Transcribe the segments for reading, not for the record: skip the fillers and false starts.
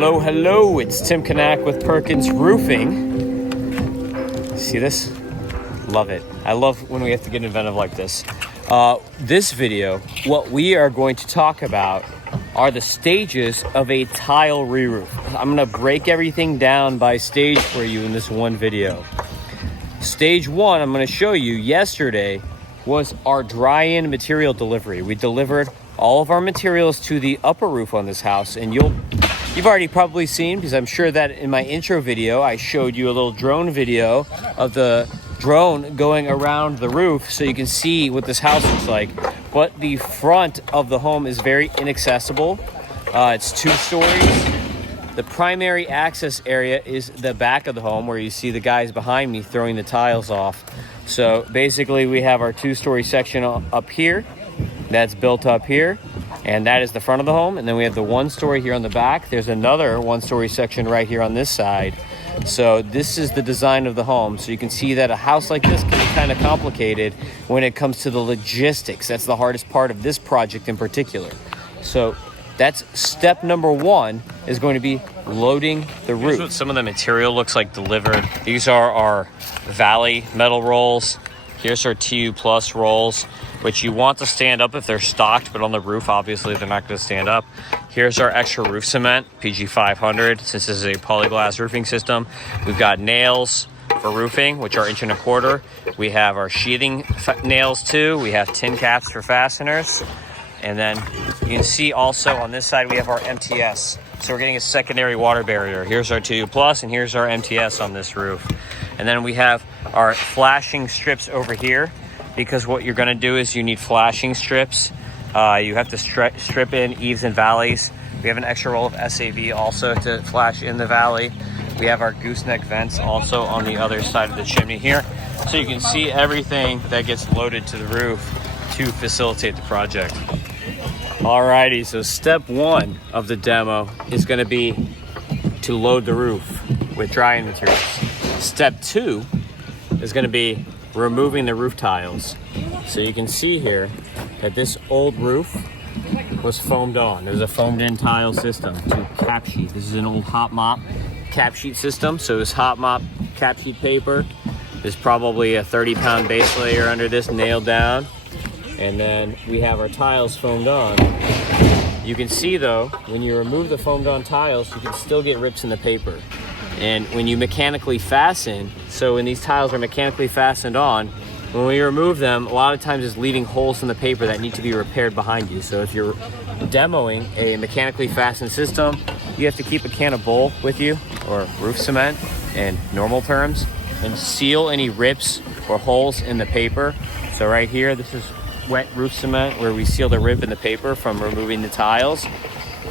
Hello, hello, it's Tim Kanak with Perkins Roofing. See this? Love it. I love when we have to get inventive like this. This video, what we are going to talk about are the stages of a tile re-roof. I'm gonna break everything down by stage for you in this one video. Stage one, I'm gonna show you yesterday, was our dry-in material delivery. We delivered all of our materials to the upper roof on this house, and you've already probably seen, because I'm sure that in my intro video I showed you a little drone video of the drone going around the roof so you can see what this house looks like. But the front of the home is very inaccessible. It's 2 stories. The primary access area is the back of the home, where you see the guys behind me throwing the tiles off. So basically we have our 2-story section up here that's built up here, and that is the front of the home. And then we have the 1-story here on the back. There's another 1-story section right here on this side. So this is the design of the home. So you can see that a house like this can be kind of complicated when it comes to the logistics. That's the hardest part of this project in particular. So that's step number 1, is going to be loading the roof. Here's what some of the material looks like delivered. These are our Valley metal rolls. Here's our TU Plus rolls, which you want to stand up if they're stocked, but on the roof, obviously, they're not going to stand up. Here's our extra roof cement, PG 500, since this is a Polyglass roofing system. We've got nails for roofing, which are 1.25 inches. We have our sheathing nails too. We have tin caps for fasteners. And then you can see also on this side, we have our MTS. So we're getting a secondary water barrier. Here's our TU Plus, and here's our MTS on this roof. And then we have our flashing strips over here, because what you're gonna do is you need flashing strips. You have to strip in eaves and valleys. We have an extra roll of SAV also to flash in the valley. We have our gooseneck vents also on the other side of the chimney here. So you can see everything that gets loaded to the roof to facilitate the project. Alrighty, so step 1 of the demo is gonna be to load the roof with drying materials. Step 2 is gonna be removing the roof tiles. So you can see here that this old roof was foamed on. There's a foamed in tile system to cap sheet. This is an old hot mop cap sheet system. So it's hot mop cap sheet paper. There's probably a 30-pound base layer under this nailed down. And then we have our tiles foamed on. You can see though, when you remove the foamed on tiles, you can still get rips in the paper. And when you mechanically fasten, so when these tiles are mechanically fastened on, when we remove them, a lot of times it's leaving holes in the paper that need to be repaired behind you. So if you're demoing a mechanically fastened system, you have to keep a can of Bull with you, or roof cement in normal terms, and seal any rips or holes in the paper. So right here, this is wet roof cement where we seal the rip in the paper from removing the tiles.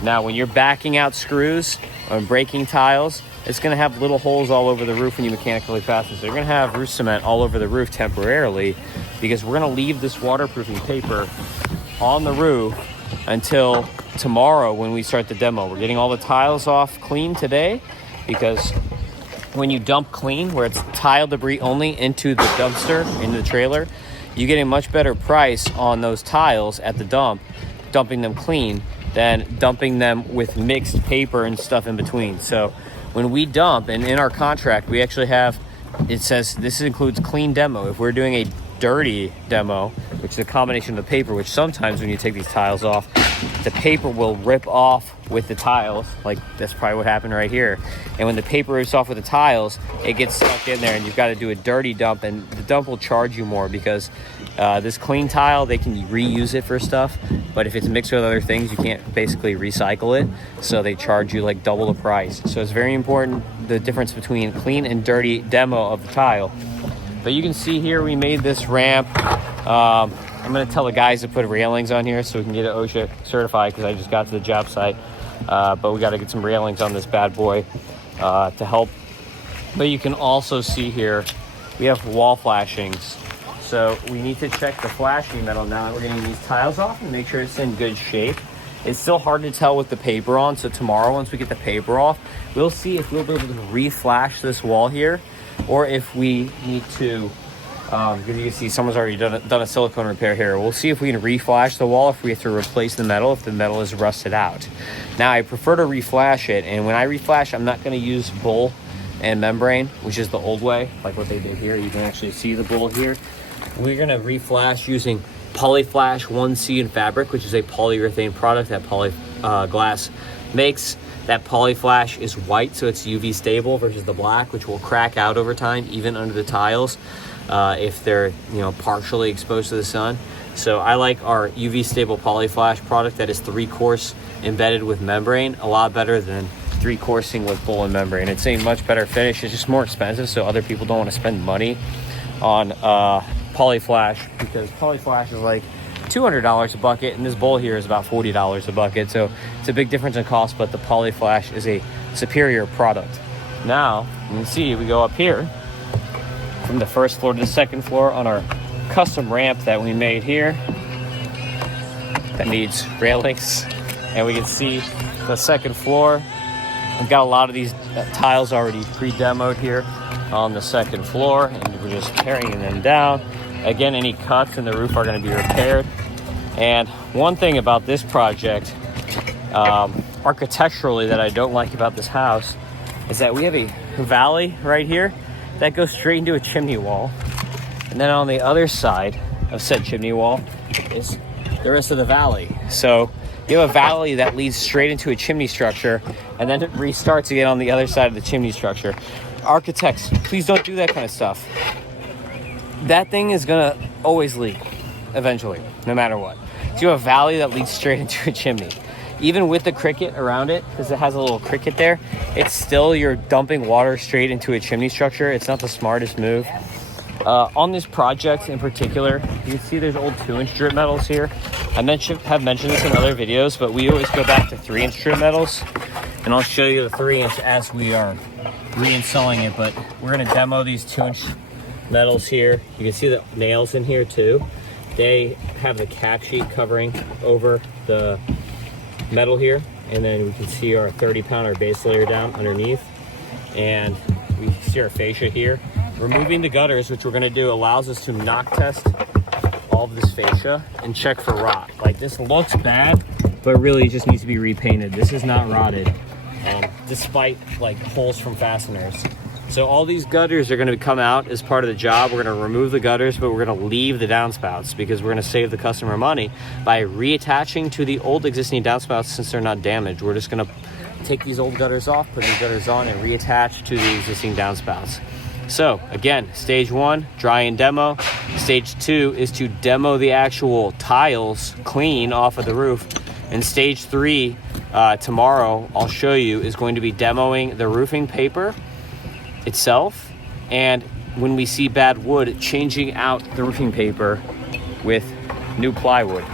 Now, when you're backing out screws or breaking tiles, it's gonna have little holes all over the roof when you mechanically fasten. So you're gonna have roof cement all over the roof temporarily, because we're gonna leave this waterproofing paper on the roof until tomorrow when we start the demo. We're getting all the tiles off clean today, because when you dump clean, where it's tile debris only, into the dumpster, into the trailer, you get a much better price on those tiles at the dump, dumping them clean, than dumping them with mixed paper and stuff in between. So when we dump, and in our contract, we actually have, it says this includes clean demo. If we're doing a dirty demo, which is a combination of the paper, which sometimes when you take these tiles off, the paper will rip off with the tiles. Like that's probably what happened right here. And when the paper rips off with the tiles, it gets stuck in there, and you've got to do a dirty dump, and the dump will charge you more, because this clean tile, they can reuse it for stuff, but if it's mixed with other things, you can't basically recycle it, so they charge you like double the price. So it's very important, the difference between clean and dirty demo of the tile. But you can see here we made this ramp. I'm gonna tell the guys to put railings on here so we can get it OSHA certified, because I just got to the job site. But we gotta get some railings on this bad boy to help. But you can also see here, we have wall flashings. So we need to check the flashing metal now. We're getting these tiles off and make sure it's in good shape. It's still hard to tell with the paper on, so tomorrow, once we get the paper off, we'll see if we'll be able to re-flash this wall here, or if we need to Because you can see someone's already done a silicone repair here. We'll see if we can reflash the wall, if we have to replace the metal, if the metal is rusted out. Now, I prefer to reflash it, and when I reflash, I'm not going to use bull and membrane, which is the old way, like what they did here. You can actually see the bull here. We're going to reflash using Polyflash 1C in fabric, which is a polyurethane product that Polyglass makes. That Polyflash is white, so it's UV stable, versus the black, which will crack out over time, even under the tiles. If they're partially exposed to the sun. So I like our UV stable Polyflash product that is 3-course embedded with membrane, a lot better than 3-coursing with bull and membrane. It's a much better finish. It's just more expensive, so other people don't want to spend money on Polyflash, because Polyflash is like $200 a bucket, and this bowl here is about $40 a bucket. So it's a big difference in cost, but the Polyflash is a superior product. Now you can see we go up here from the first floor to the second floor on our custom ramp that we made here that needs railings, and we can see the second floor. We've got a lot of these tiles already pre-demoed here on the second floor, and we're just carrying them down. Again, any cuts in the roof are going to be repaired. And one thing about this project, architecturally, that I don't like about this house is that we have a valley right here that goes straight into a chimney wall. And then on the other side of said chimney wall is the rest of the valley. So you have a valley that leads straight into a chimney structure, and then it restarts again on the other side of the chimney structure. Architects, please don't do that kind of stuff. That thing is gonna always leak eventually, no matter what. So you have a valley that leads straight into a chimney. Even with the cricket around it, because it has a little cricket there, it's still, you're dumping water straight into a chimney structure. It's not the smartest move. On this project in particular, you can see there's old 2-inch drip metals here. I have mentioned this in other videos, but we always go back to 3-inch drip metals, and I'll show you the 3-inch as we are reinstalling it. But we're going to demo these 2-inch metals here. You can see the nails in here too. They have the cap sheet covering over the metal here, and then we can see our 30-pounder base layer down underneath, and we see our fascia here. Removing the gutters, which we're going to do, allows us to knock test all of this fascia and check for rot. Like, this looks bad, but really it just needs to be repainted. This is not rotted, despite like holes from fasteners. So all these gutters are going to come out as part of the job. We're going to remove the gutters, but we're going to leave the downspouts, because we're going to save the customer money by reattaching to the old existing downspouts. Since they're not damaged, we're just going to take these old gutters off, put new gutters on, and reattach to the existing downspouts. So again, stage 1, dry and demo. Stage 2 is to demo the actual tiles clean off of the roof. And stage 3, tomorrow, I'll show you, is going to be demoing the roofing paper itself, and when we see bad wood, changing out the roofing paper with new plywood.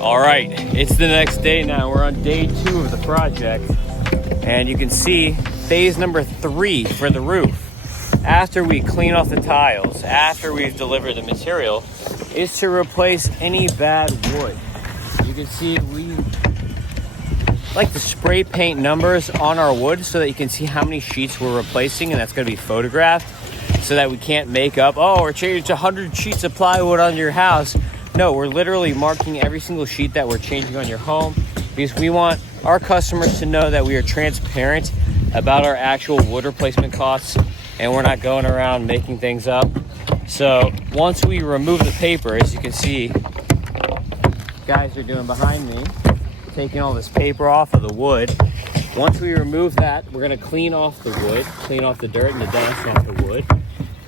All right, it's the next day now. We're on day 2 of the project, and you can see phase number 3 for the roof, after we clean off the tiles, after we've delivered the material, is to replace any bad wood. You can see we like to spray paint numbers on our wood so that you can see how many sheets we're replacing, and that's going to be photographed so that we can't make up, oh, we're changing 100 sheets of plywood on your house. No, we're literally marking every single sheet that we're changing on your home, because we want our customers to know that we are transparent about our actual wood replacement costs, and we're not going around making things up. So once we remove the paper, as you can see, guys are doing behind me, taking all this paper off of the wood. Once we remove that, we're going to clean off the wood, clean off the dirt and the dust off the wood,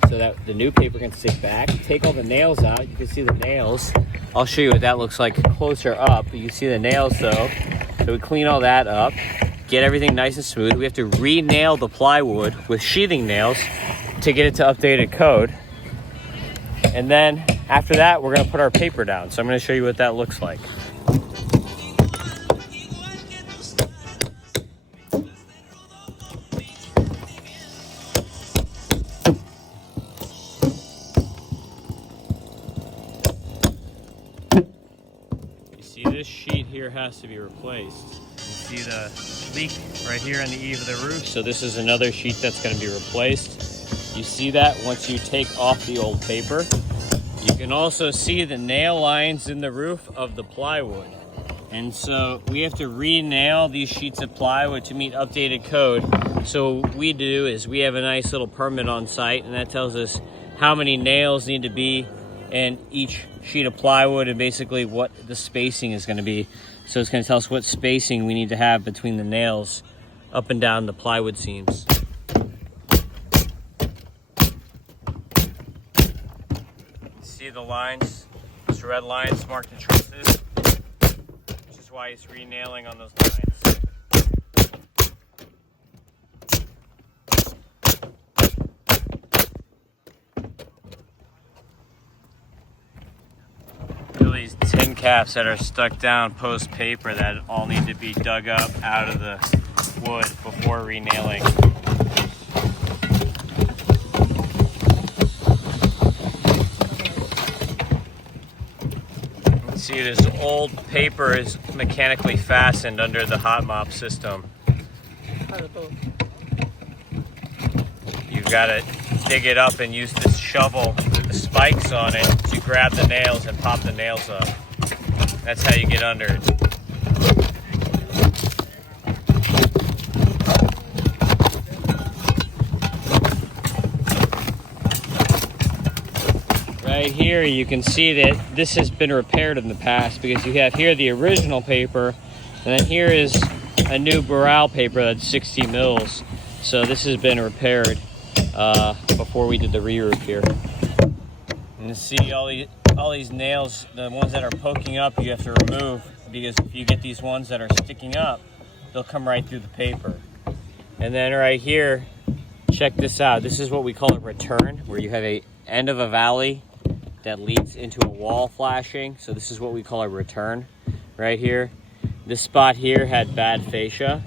so that the new paper can stick back. Take all the nails out. You can see the nails. I'll show you what that looks like closer up. You can see the nails though. So we clean all that up, get everything nice and smooth. We have to re-nail the plywood with sheathing nails to get it to updated code. And then after that, we're gonna put our paper down. So I'm gonna show you what that looks like. See, this sheet here has to be replaced. You see the leak right here on the eave of the roof. So this is another sheet that's going to be replaced. You see that once you take off the old paper. You can also see the nail lines in the roof of the plywood. And so we have to re-nail these sheets of plywood to meet updated code. So what we do is we have a nice little permit on site, and that tells us how many nails need to be in each sheet of plywood and basically what the spacing is going to be. So it's going to tell us what spacing we need to have between the nails up and down the plywood seams. See the lines? Those red lines mark the trusses, which is why he's re-nailing on those lines. These tin caps that are stuck down post paper that all need to be dug up out of the wood before re-nailing. See, this old paper is mechanically fastened under the hot mop system. You've got to dig it up and use this shovel with the spikes on it to grab the nails and pop the nails up. That's how you get under it. Right here you can see that this has been repaired in the past, because you have here the original paper, and then here is a new Verea paper that's 60 mils. So this has been repaired before we did the re-roof here. And you see all these nails, the ones that are poking up, you have to remove, because if you get these ones that are sticking up, they'll come right through the paper. And then right here, check this out. This is what we call a return, where you have a end of a valley that leads into a wall flashing. So this is what we call a return right here. This spot here had bad fascia.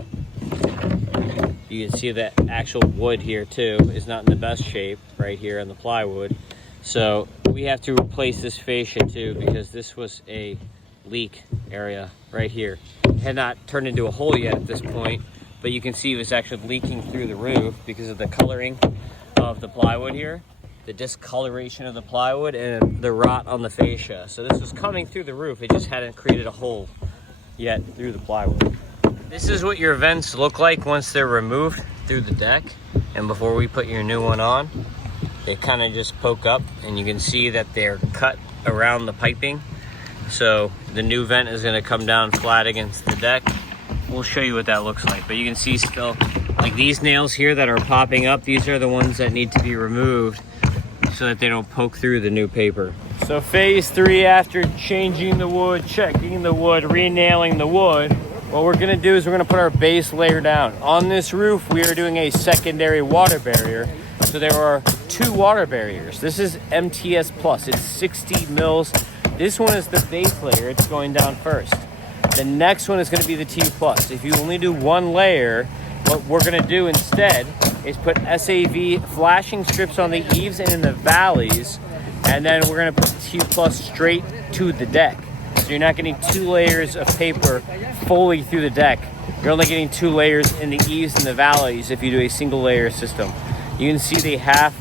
You can see that actual wood here too is not in the best shape right here on the plywood. So we have to replace this fascia too, because this was a leak area right here. It had not turned into a hole yet at this point, but you can see it was actually leaking through the roof because of the coloring of the plywood here, the discoloration of the plywood, and the rot on the fascia. So this was coming through the roof. It just hadn't created a hole yet through the plywood. This is what your vents look like once they're removed through the deck, and before we put your new one on. They kind of just poke up, and you can see that they're cut around the piping. So the new vent is going to come down flat against the deck. We'll show you what that looks like, but you can see still, like these nails here that are popping up, these are the ones that need to be removed so that they don't poke through the new paper. So phase 3, after changing the wood, checking the wood, re-nailing the wood, what we're gonna do is we're gonna put our base layer down. On this roof, we are doing a secondary water barrier. So there are 2 water barriers. This is MTS Plus, it's 60 mils. This one is the base layer, it's going down first. The next one is gonna be the TU Plus. If you only do one layer, what we're gonna do instead is put SAV flashing strips on the eaves and in the valleys, and then we're gonna put TU Plus straight to the deck. So you're not getting 2 layers of paper fully through the deck. You're only getting 2 layers in the eaves and the valleys if you do a single layer system. You can see the half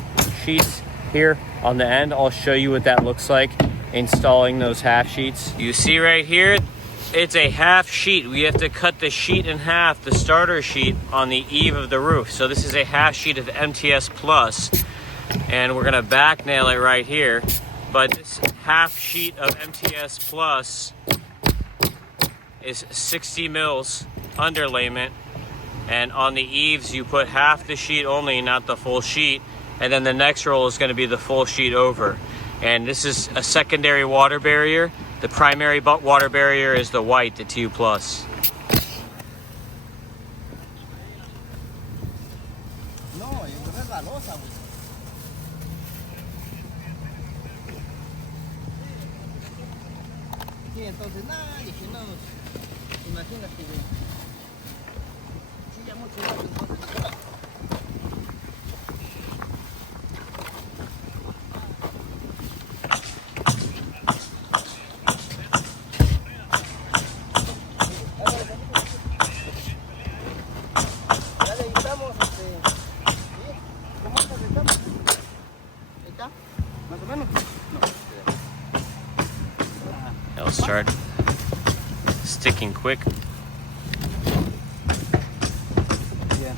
sheets here on the end. I'll show you what that looks like installing those half sheets. You see right here, it's a half sheet. We have to cut the sheet in half, the starter sheet on the eave of the roof. So this is a half sheet of MTS Plus, and we're gonna back nail it right here. But this half sheet of MTS Plus is 60 mils underlayment, and on the eaves you put half the sheet only, not the full sheet, and then the next roll is going to be the full sheet over. And this is a secondary water barrier. The primary water barrier is the white, the TU Plus. Entonces nada, dije no, imagínate, sí, ya mucho entonces. It'll start sticking quick. Yeah.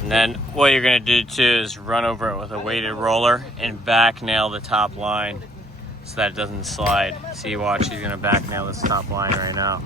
And then what you're gonna do too is run over it with a weighted roller and back nail the top line so that it doesn't slide. See, watch, he's gonna back nail this top line right now.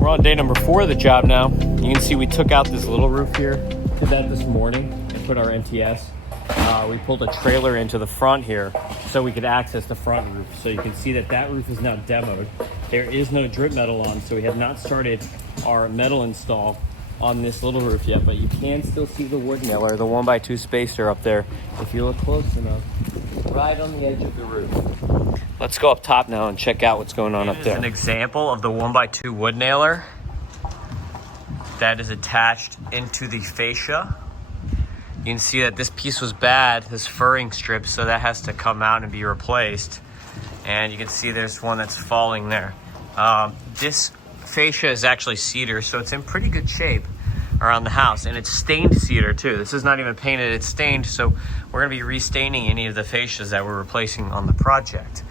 We're on day number 4 of the job now. You can see we took out this little roof here. Did that this morning and put our MTS. We pulled a trailer into the front here so we could access the front roof. So you can see that that roof is now demoed. There is no drip metal on, so we have not started our metal install on this little roof yet, but you can still see the wood nailer, the 1x2 spacer up there, if you look close enough, right on the edge of the roof. Let's go up top now and check out what's going on up there. This is an example of the 1x2 wood nailer that is attached into the fascia. You can see that this piece was bad, this furring strip, so that has to come out and be replaced. And you can see there's one that's falling there. This fascia is actually cedar, so it's in pretty good shape around the house, and it's stained cedar too. This is not even painted, it's stained, so we're gonna be restaining any of the fascias that we're replacing on the project.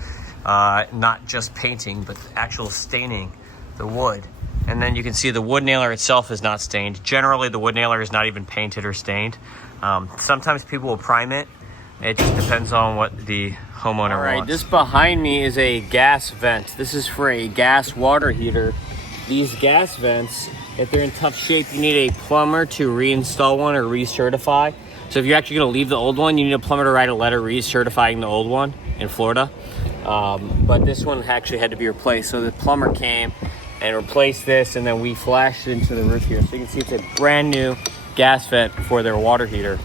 Not just painting, but actual staining the wood. And then you can see the wood nailer itself is not stained. Generally, the wood nailer is not even painted or stained. Sometimes people will prime it. It just depends on what the homeowner wants. All right, this behind me is a gas vent. This is for a gas water heater. These gas vents, if they're in tough shape, you need a plumber to reinstall one or recertify. So if you're actually gonna leave the old one, you need a plumber to write a letter recertifying the old one in Florida. But this one actually had to be replaced. So the plumber came and replaced this, and then we flashed it into the roof here. So you can see it's a brand new gas vent for their water heater.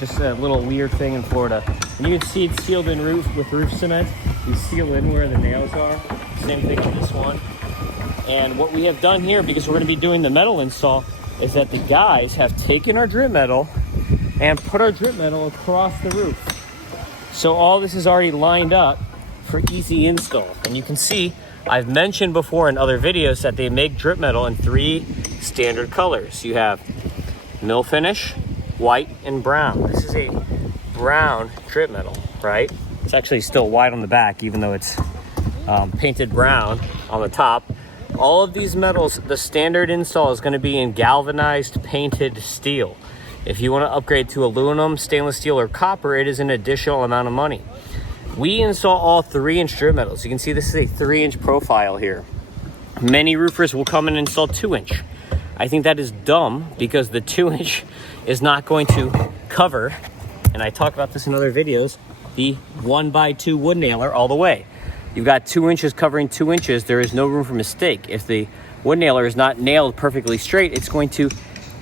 Just a little weird thing in Florida. And you can see it's sealed in with roof cement. You seal in where the nails are. Same thing on this one. And what we have done here, because we're gonna be doing the metal install, is that the guys have taken our drip metal and put our drip metal across the roof. So all this is already lined up for easy install. And you can see, I've mentioned before in other videos that they make drip metal in 3 standard colors. You have mill finish, white, and brown. This is a brown drip metal, right? It's actually still white on the back, even though it's painted brown on the top. All of these metals, the standard install is going to be in galvanized painted steel. If you want to upgrade to aluminum, stainless steel, or copper, it is an additional amount of money. We install all 3-inch drip metals. You can see this is a 3-inch profile here. Many roofers will come and install 2-inch. I think that is dumb because the 2-inch is not going to cover, and I talk about this in other videos, the 1x2 wood nailer all the way. You've got 2 inches covering 2 inches. There is no room for mistake. If the wood nailer is not nailed perfectly straight, it's going to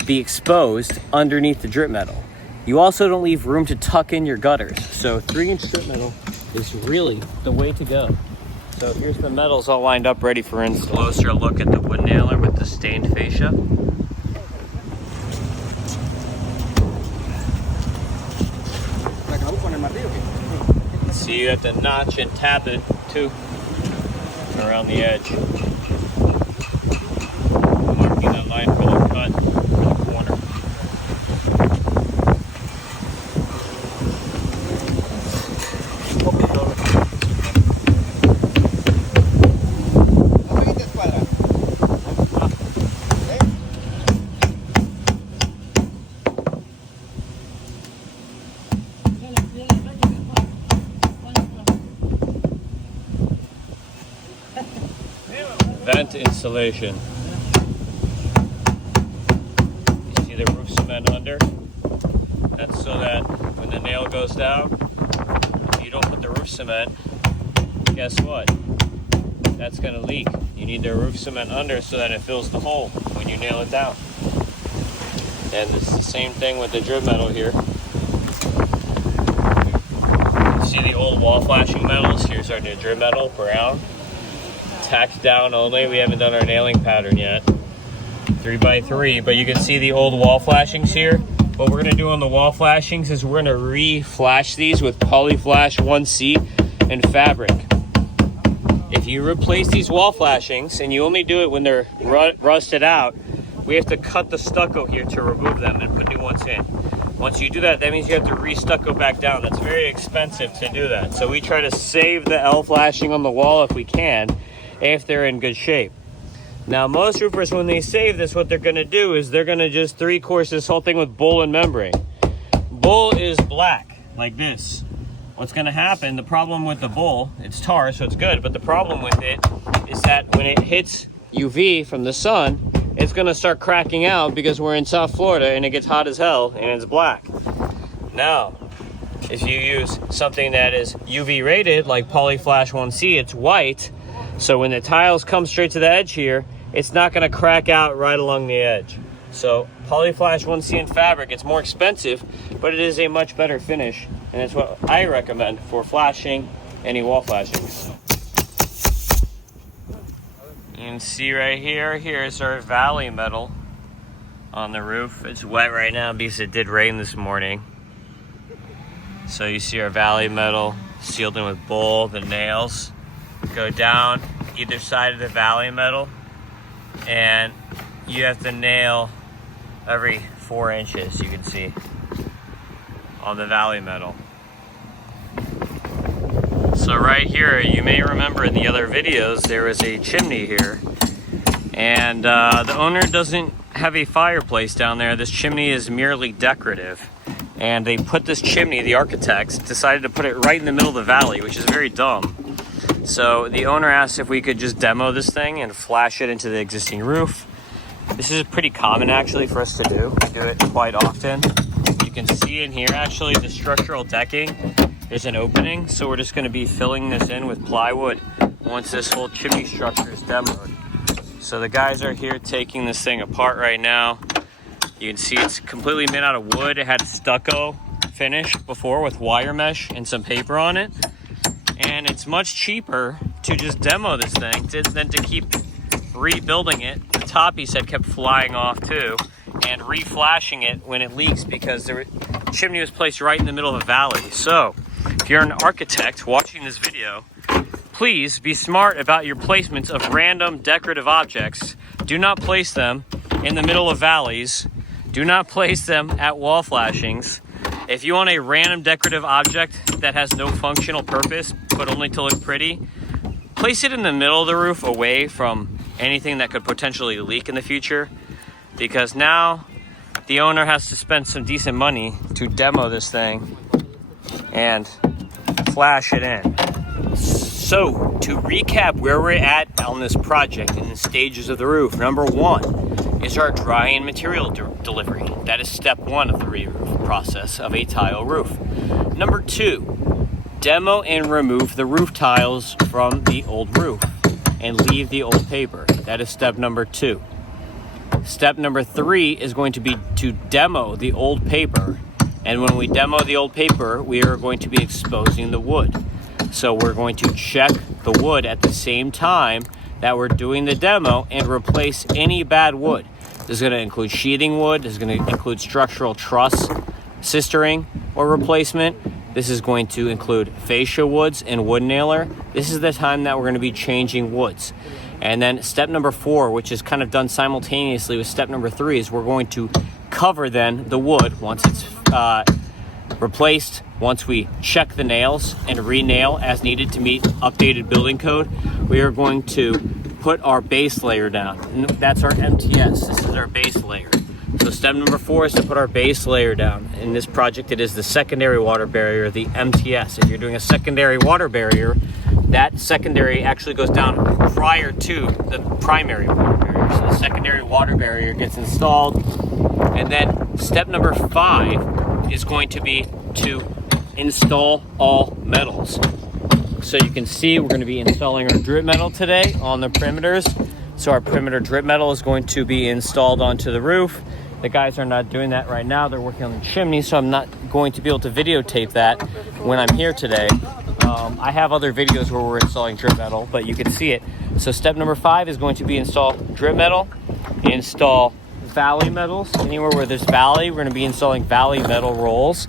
be exposed underneath the drip metal. You also don't leave room to tuck in your gutters. So 3-inch drip metal is really the way to go. So here's the metals all lined up ready for install. Closer look at the wood nailer with the stained fascia. See, you have to notch and tap it too around the edge. Marking that line for the cut for the corner. Vent insulation. You see the roof cement under? That's so that when the nail goes down, if you don't put the roof cement, guess what? That's gonna leak. You need the roof cement under so that it fills the hole when you nail it down. And it's the same thing with the drip metal here. You see the old wall flashing metals? Here's our new drip metal, brown. Tacked down only. We haven't done our nailing pattern yet. 3x3, but you can see the old wall flashings here. What we're gonna do on the wall flashings is we're gonna re-flash these with Polyflash 1C and fabric. If you replace these wall flashings and you only do it when they're rusted out, we have to cut the stucco here to remove them and put new ones in. Once you do that, that means you have to re-stucco back down. That's very expensive to do that. So we try to save the L flashing on the wall if we can, if they're in good shape. Now, most roofers, when they save this, what they're gonna do is they're gonna just 3-course this whole thing with bull and membrane. Bull is black, like this. What's gonna happen, the problem with the bull, it's tar, so it's good, but the problem with it is that when it hits UV from the sun, it's gonna start cracking out because we're in South Florida and it gets hot as hell and it's black. Now, if you use something that is UV rated, like Polyflash 1C, it's white, so when the tiles come straight to the edge here, it's not gonna crack out right along the edge. So Polyflash 1C in fabric, it's more expensive, but it is a much better finish, and it's what I recommend for flashing any wall flashings. You can see right here, here's our valley metal on the roof. It's wet right now because it did rain this morning. So you see our valley metal sealed in with bull, the nails go down either side of the valley metal, and you have to nail every 4 inches, you can see, on the valley metal. So right here, you may remember in the other videos, there was a chimney here, and the owner doesn't have a fireplace down there. This chimney is merely decorative, and they put this chimney, the architects decided to put it right in the middle of the valley, which is very dumb. So the owner asked if we could just demo this thing and flash it into the existing roof. This is pretty common actually for us to do. We do it quite often. You can see in here actually the structural decking. There's an opening, so we're just going to be filling this in with plywood once this whole chimney structure is demoed. So the guys are here taking this thing apart right now. You can see it's completely made out of wood. It had stucco finish before with wire mesh and some paper on it. And it's much cheaper to just demo this thing than to keep rebuilding it. The top, he said, kept flying off too, and re-flashing it when it leaks because the chimney was placed right in the middle of a valley. So if you're an architect watching this video, please be smart about your placements of random decorative objects. Do not place them in the middle of valleys. Do not place them at wall flashings. If you want a random decorative object that has no functional purpose, but only to look pretty, place it in the middle of the roof away from anything that could potentially leak in the future, because now the owner has to spend some decent money to demo this thing and flash it in. So to recap where we're at on this project and the stages of the roof, number 1 is our dry and material delivery. That is step 1 of the re-roof process of a tile roof. Number 2, demo and remove the roof tiles from the old roof and leave the old paper. That is step number 2. Step number 3 is going to be to demo the old paper. And when we demo the old paper, we are going to be exposing the wood. So we're going to check the wood at the same time that we're doing the demo and replace any bad wood. This is going to include sheathing wood. This is going to include structural truss, sistering, or replacement. This is going to include fascia woods and wood nailer. This is the time that we're going to be changing woods. And then step number 4, which is kind of done simultaneously with step number 3, is we're going to cover then the wood once it's replaced. Once we check the nails and re-nail as needed to meet updated building code, we are going to put our base layer down. And that's our MTS. This is our base layer. So step number 4 is to put our base layer down. In this project, it is the secondary water barrier, the MTS. If you're doing a secondary water barrier, that secondary actually goes down prior to the primary water barrier. So the secondary water barrier gets installed. And then step number 5 is going to be to install all metals. So you can see we're going to be installing our drip metal today on the perimeters. So our perimeter drip metal is going to be installed onto the roof. The guys are not doing that right now. They're working on the chimney, so I'm not going to be able to videotape that when I'm here today. I have other videos where we're installing drip metal, but you can see it. So step number 5 is going to be install drip metal. install valley metals. Anywhere where there's valley, we're going to be installing valley metal rolls.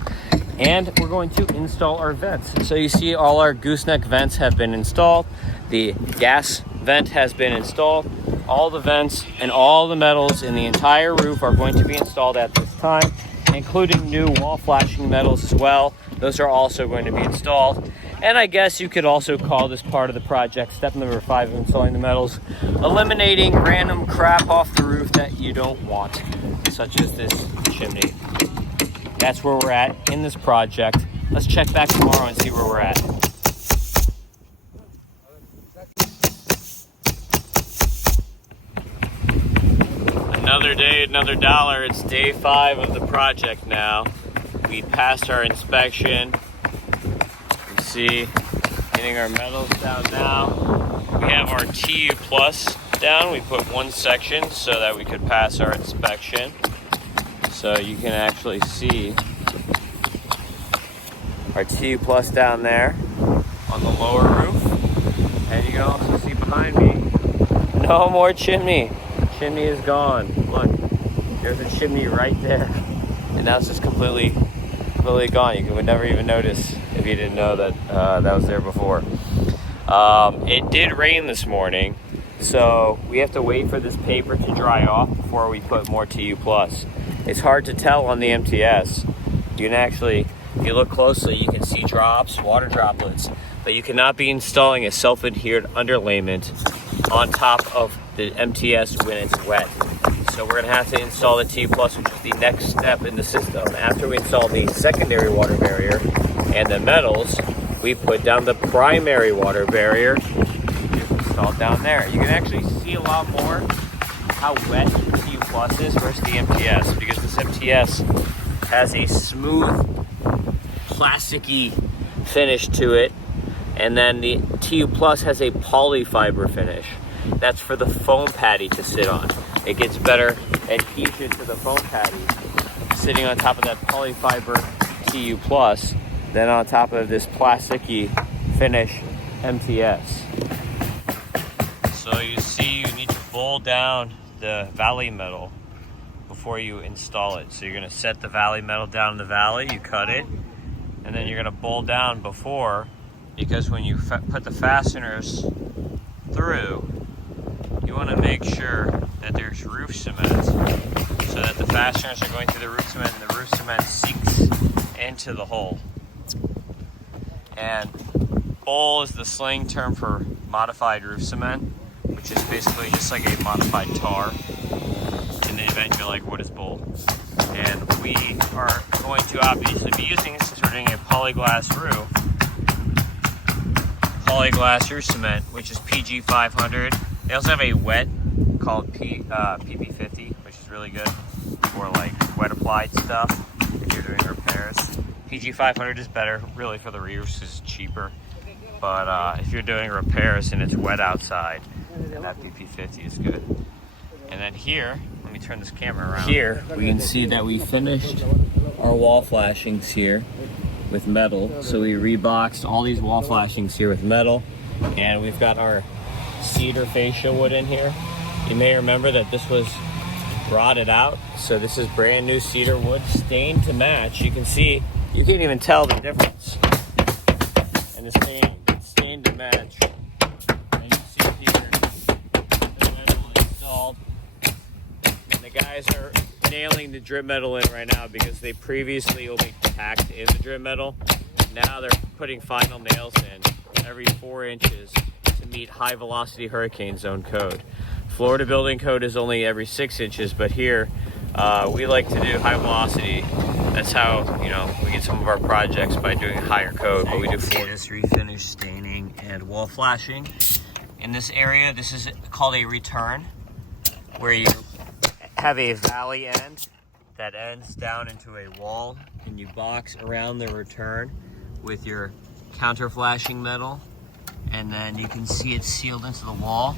And we're going to install our vents. So you see all our gooseneck vents have been installed. The gas vent has been installed. All the vents and all the metals in the entire roof are going to be installed at this time, including new wall flashing metals as well. Those are also going to be installed. And I guess you could also call this part of the project step number 5 of installing the metals, eliminating random crap off the roof that you don't want, such as this chimney. That's where we're at in this project. Let's check back tomorrow and see where we're at. Another day, another dollar. It's day 5 of the project now. We passed our inspection. You can see, getting our metals down now. We have our TU Plus down. We put one section so that we could pass our inspection. So you can actually see our TU Plus down there on the lower roof. And you can also see behind me, no more chimney. Chimney is gone. Look, there's a chimney right there. And now it's just completely gone. You would never even notice if you didn't know that that was there before. It did rain this morning, so we have to wait for this paper to dry off before we put more TU Plus. It's hard to tell on the MTS. You can actually, if you look closely, you can see drops, water droplets, but you cannot be installing a self-adhered underlayment on top of the MTS when it's wet. So we're gonna have to install the TU Plus, which is the next step in the system. After we install the secondary water barrier and the metals, we put down the primary water barrier installed down there. You can actually see a lot more how wet the TU Plus is versus the MTS, because this MTS has a smooth, plasticky finish to it, and then the TU Plus has a polyfiber finish. That's for the foam patty to sit on. It gets better adhesion to the foam patty sitting on top of that polyfiber TU Plus than on top of this plasticky finish MTS. So you see, you need to bowl down the valley metal before you install it. So you're going to set the valley metal down in the valley, you cut it, and then you're going to bowl down before, because when you put the fasteners through, you want to make sure that there's roof cement so that the fasteners are going through the roof cement and the roof cement sinks into the hole. And bowl is the slang term for modified roof cement, which is basically just like a modified tar. In the event you're like, what is bowl? And we are going to obviously be using this since we're doing a polyglass roof. Polyglass roof cement, which is PG 500. They also have a wet called PP50, which is really good for like wet applied stuff if you're doing repairs. PG 500 is better really for the roofs, it's cheaper. But if you're doing repairs and it's wet outside, then that PP50 is good. And then here, let me turn this camera around. Here we can see that we finished our wall flashings here with metal. So we reboxed all these wall flashings here with metal, and we've got our cedar fascia wood in here. You may remember that this was rotted out, so this is brand new cedar wood stained to match. You can see, you can't even tell the difference in the staining. It's stained to match. And you see here the metal installed, and the guys are nailing the drip metal in right now because they previously only tacked in the drip metal. Now they're putting final nails in every 4 inches to meet high velocity hurricane zone code. Florida building code is only every 6 inches, but here we like to do high velocity. That's how, you know, we get some of our projects, by doing higher code. But we do this refinish, staining, and wall flashing. In this area, this is called a return, where you have a valley end that ends down into a wall, and you box around the return with your counter flashing metal, and then you can see it sealed into the wall.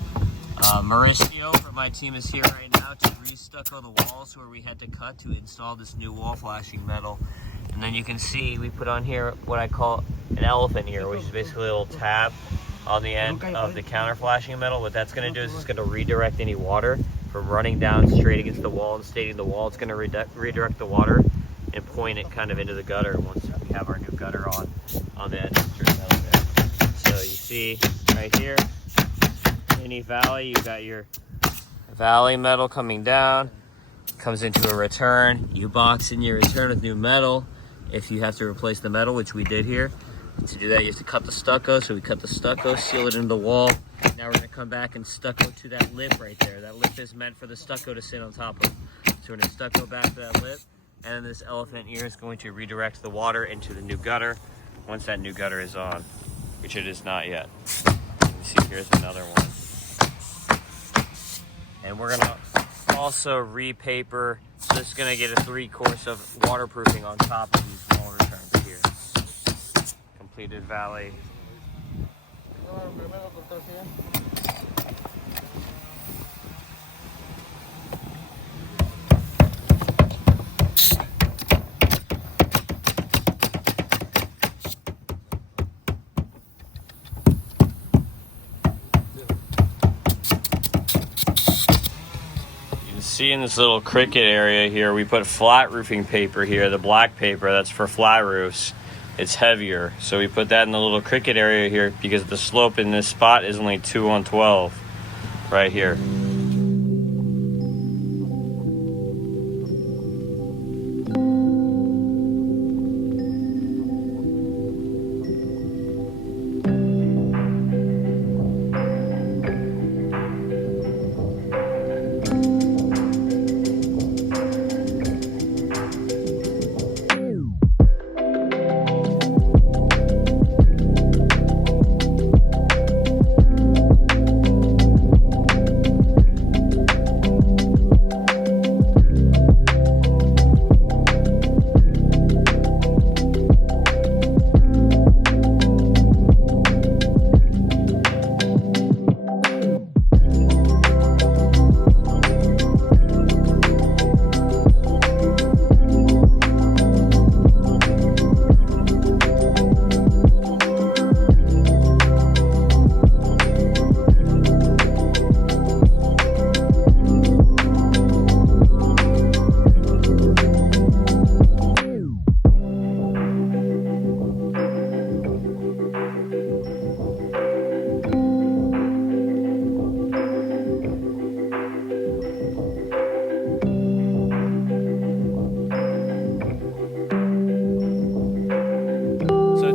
Mauricio from my team is here right now to re-stucco the walls where we had to cut to install this new wall flashing metal. And then you can see we put on here what I call an elephant ear, which is basically a little tab on the end of the counter flashing metal. What that's going to do is it's going to redirect any water from running down straight against the wall and staining the wall. It's going to redirect the water and point it kind of into the gutter once we have our new gutter on the insured metal there. So you see right here, any valley, you got your valley metal coming down, comes into a return. You box in your return with new metal. If you have to replace the metal, which we did here, to do that you have to cut the stucco. So we cut the stucco, seal it into the wall. Now we're going to come back and stucco to that lip right there. That lip is meant for the stucco to sit on top of. So we're going to stucco back to that lip, and then this elephant ear is going to redirect the water into the new gutter once that new gutter is on, which it is not yet. You can see here's another one. And we're going to also repaper. So this is going to get a 3-course of waterproofing on top of these wall returns here. Completed valley. See in this little cricket area here, we put flat roofing paper here, the black paper that's for flat roofs. It's heavier, so we put that in the little cricket area here because the slope in this spot is only 2 on 12 right here.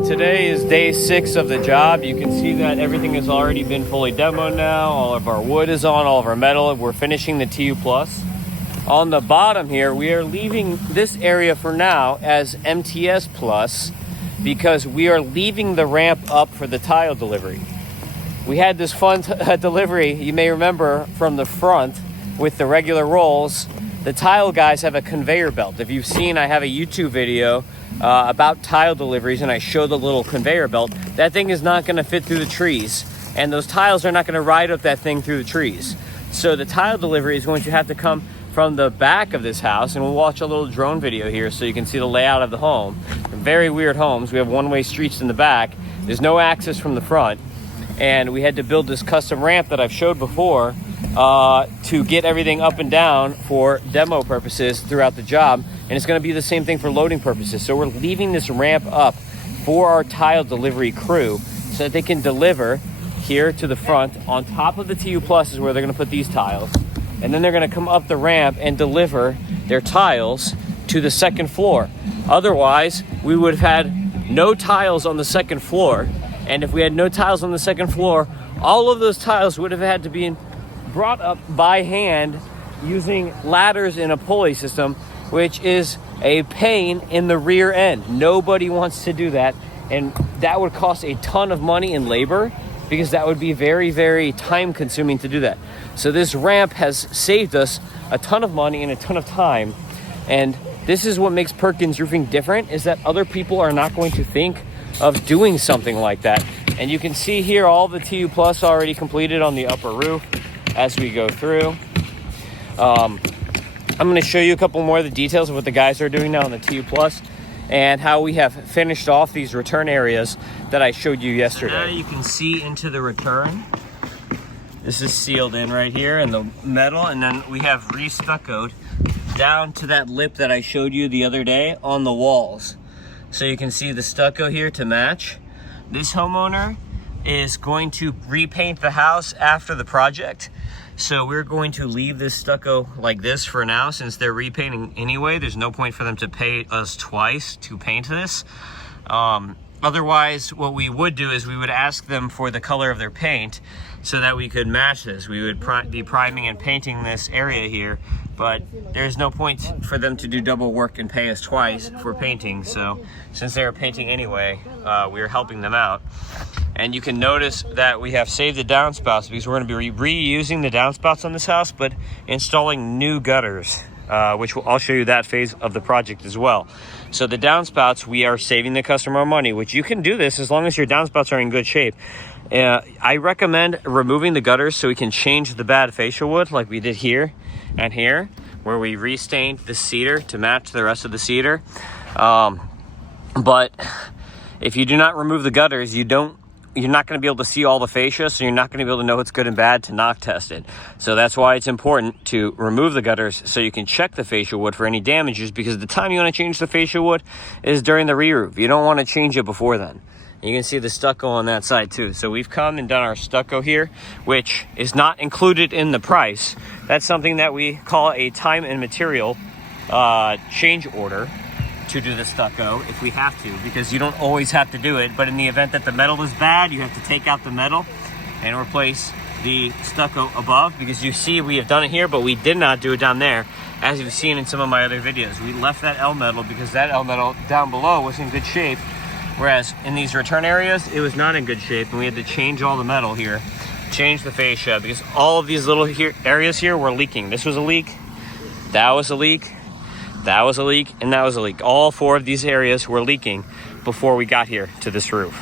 Today is day 6 of the job. You can see that everything has already been fully demoed now. All of our wood is on, all of our metal. We're finishing the TU Plus. On the bottom here, we are leaving this area for now as MTS Plus because we are leaving the ramp up for the tile delivery. We had this fun delivery, you may remember, from the front with the regular rolls. The tile guys have a conveyor belt. If you've seen, I have a YouTube video about tile deliveries, and I show the little conveyor belt. That thing is not going to fit through the trees, and those tiles are not going to ride up that thing through the trees. So the tile delivery is going to have to come from the back of this house, and we'll watch a little drone video here so you can see the layout of the home. Very weird homes. We have one-way streets in the back. There's no access from the front, and we had to build this custom ramp that I've showed before to get everything up and down for demo purposes throughout the job. And it's going to be the same thing for loading purposes. So we're leaving this ramp up for our tile delivery crew so that they can deliver here to the front. On top of the TU Plus is where they're going to put these tiles. And then they're going to come up the ramp and deliver their tiles to the second floor. Otherwise, we would have had no tiles on the second floor. And if we had no tiles on the second floor, all of those tiles would have had to be brought up by hand using ladders in a pulley system, which is a pain in the rear end. Nobody wants to do that. And that would cost a ton of money in labor because that would be very, very time consuming to do that. So this ramp has saved us a ton of money and a ton of time. And this is what makes Perkins Roofing different, is that other people are not going to think of doing something like that. And you can see here all the TU Plus already completed on the upper roof as we go through. I'm going to show you a couple more of the details of what the guys are doing now on the TU Plus and how we have finished off these return areas that I showed you yesterday. So now you can see into the return. This is sealed in right here in the metal, and then we have re-stuccoed down to that lip that I showed you the other day on the walls. So you can see the stucco here to match. This homeowner is going to repaint the house after the project. So we're going to leave this stucco like this for now, since they're repainting anyway. There's no point for them to pay us twice to paint this. Otherwise, what we would do is we would ask them for the color of their paint so that we could match this. We would be priming and painting this area here, but there's no point for them to do double work and pay us twice for painting. So since they're painting anyway, we're helping them out. And you can notice that we have saved the downspouts because we're going to be reusing the downspouts on this house, but installing new gutters, which I'll show you that phase of the project as well. So the downspouts, we are saving the customer money, which you can do this as long as your downspouts are in good shape. I recommend removing the gutters so we can change the bad fascia wood like we did here and here, where we restained the cedar to match the rest of the cedar. But if you do not remove the gutters, you're not going to be able to see all the fascia, so you're not going to be able to know what's good and bad to knock test it. So that's why it's important to remove the gutters so you can check the fascia wood for any damages, because the time you want to change the fascia wood is during the re-roof. You don't want to change it before then. You can see the stucco on that side too. So we've come and done our stucco here, which is not included in the price. That's something that we call a time and material change order to do the stucco if we have to, because you don't always have to do it. But in the event that the metal is bad, you have to take out the metal and replace the stucco above, because you see we have done it here, but we did not do it down there, as you've seen in some of my other videos. We left that L metal because that L metal down below was in good shape, whereas in these return areas it was not in good shape, and we had to change all the metal here, change the fascia, because all of these little areas here were leaking. This was a leak, that was a leak, that was a leak, and that was a leak. All four of these areas were leaking before we got here to this roof.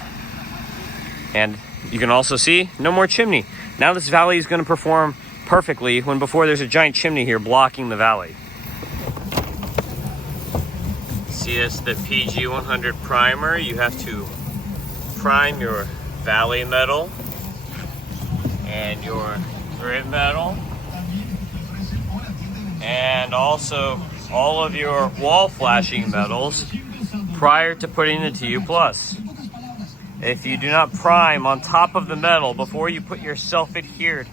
And you can also see no more chimney. Now this valley is going to perform perfectly, when before there's a giant chimney here blocking the valley. See, it's the PG100 primer. You have to prime your valley metal and your grit metal, and also all of your wall flashing metals prior to putting the TU Plus. If you do not prime on top of the metal before you put your self-adhered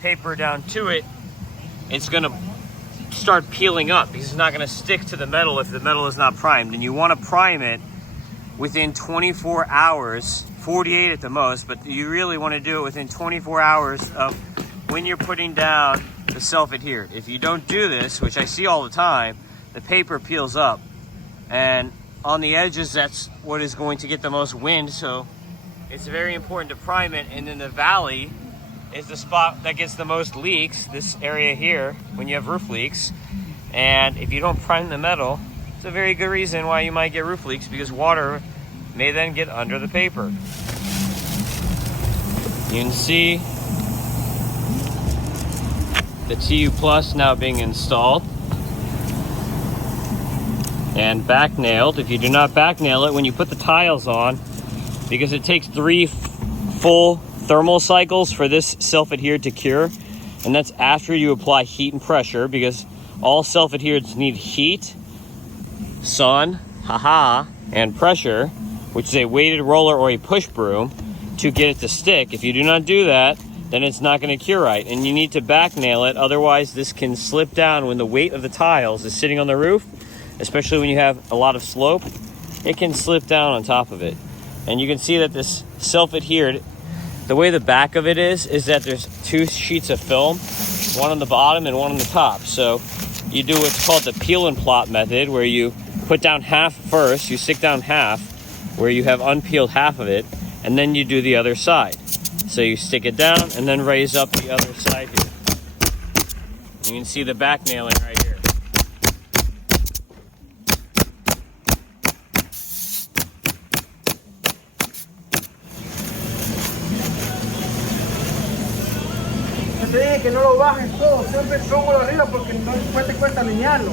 paper down to it, it's going to start peeling up because it's not going to stick to the metal if the metal is not primed. And you want to prime it within 24 hours, 48 at the most, but you really want to do it within 24 hours of when you're putting down the self-adhered. If you don't do this, which I see all the time, the paper peels up, and on the edges that's what is going to get the most wind. So it's very important to prime it. And then the valley is the spot that gets the most leaks, this area here, when you have roof leaks. And if you don't prime the metal, it's a very good reason why you might get roof leaks, because water may then get under the paper. You can see the TU Plus now being installed and back nailed. If you do not back nail it when you put the tiles on, because it takes 3 full thermal cycles for this self-adhered to cure, and that's after you apply heat and pressure, because all self-adhereds need heat, sun, and pressure, which is a weighted roller or a push broom, to get it to stick. If you do not do that, then it's not going to cure right, and you need to back nail it. Otherwise this can slip down when the weight of the tiles is sitting on the roof, especially when you have a lot of slope. It can slip down on top of it. And you can see that this self-adhered, the way the back of it is that there's 2 sheets of film, one on the bottom and one on the top. So you do what's called the peel and plot method, where you put down half first, you stick down half where you have unpeeled half of it, and then you do the other side. So you stick it down and then raise up the other side here. You can see the back nailing right here. Te dije que no lo bajen todo, siempre póngalo arriba porque no te cuesta alinearlo.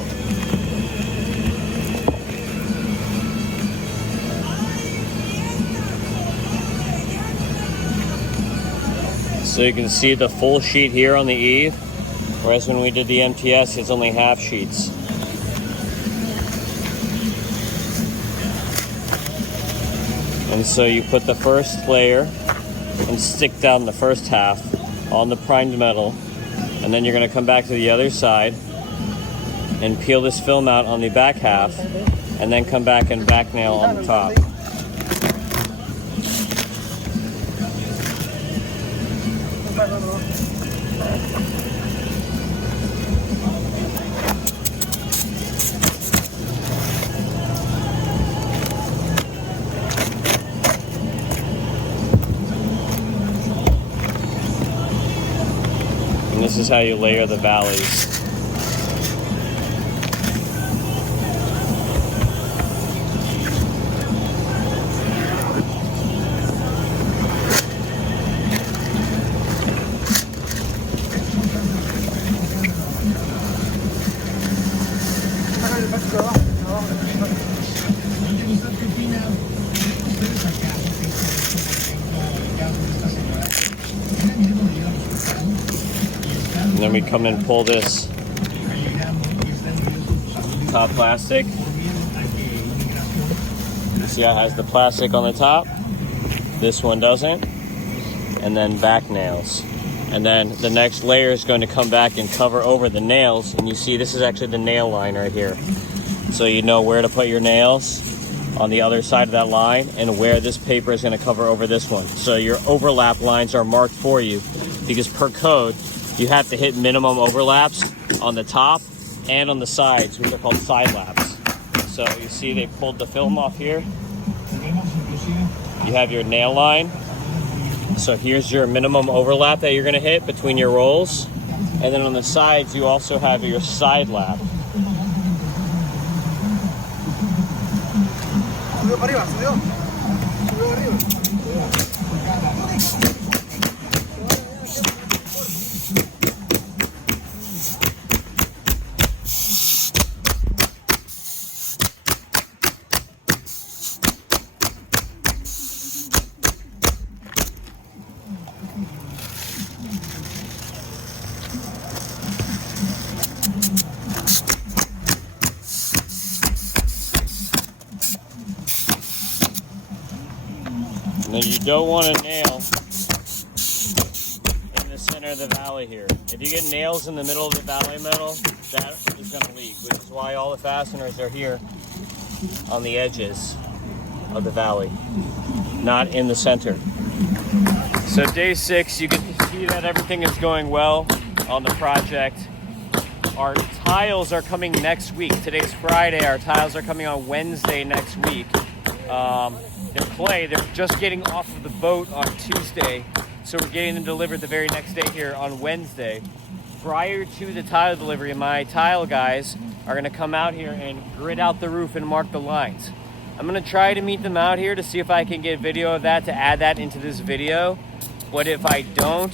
So you can see the full sheet here on the eave, whereas when we did the MTS, it's only half sheets. And so you put the first layer and stick down the first half on the primed metal, and then you're going to come back to the other side and peel this film out on the back half, and then come back and back nail on the top. And this is how you layer the valleys. And then we come and pull this top plastic. You see how it has the plastic on the top? This one doesn't. And then back nails. And then the next layer is going to come back and cover over the nails. And you see this is actually the nail line right here. So you know where to put your nails on the other side of that line and where this paper is going to cover over this one. So your overlap lines are marked for you, because per code, you have to hit minimum overlaps on the top and on the sides, which are called side laps. So you see they pulled the film off here. You have your nail line. So here's your minimum overlap that you're going to hit between your rolls. And then on the sides, you also have your side lap. Subió para arriba, subió. Subió arriba. Now you don't want to nail in the center of the valley here. If you get nails in the middle of the valley metal, that is going to leak, which is why all the fasteners are here on the edges of the valley, not in the center. So day 6, you can see that everything is going well on the project. Our tiles are coming next week. Today's Friday. Our tiles are coming on Wednesday next week. They're clay. They're just getting off of the boat on Tuesday, so we're getting them delivered the very next day here on Wednesday. Prior to the tile delivery, my tile guys are going to come out here and grid out the roof and mark the lines. I'm going to try to meet them out here to see if I can get video of that, to add that into this video. But if I don't,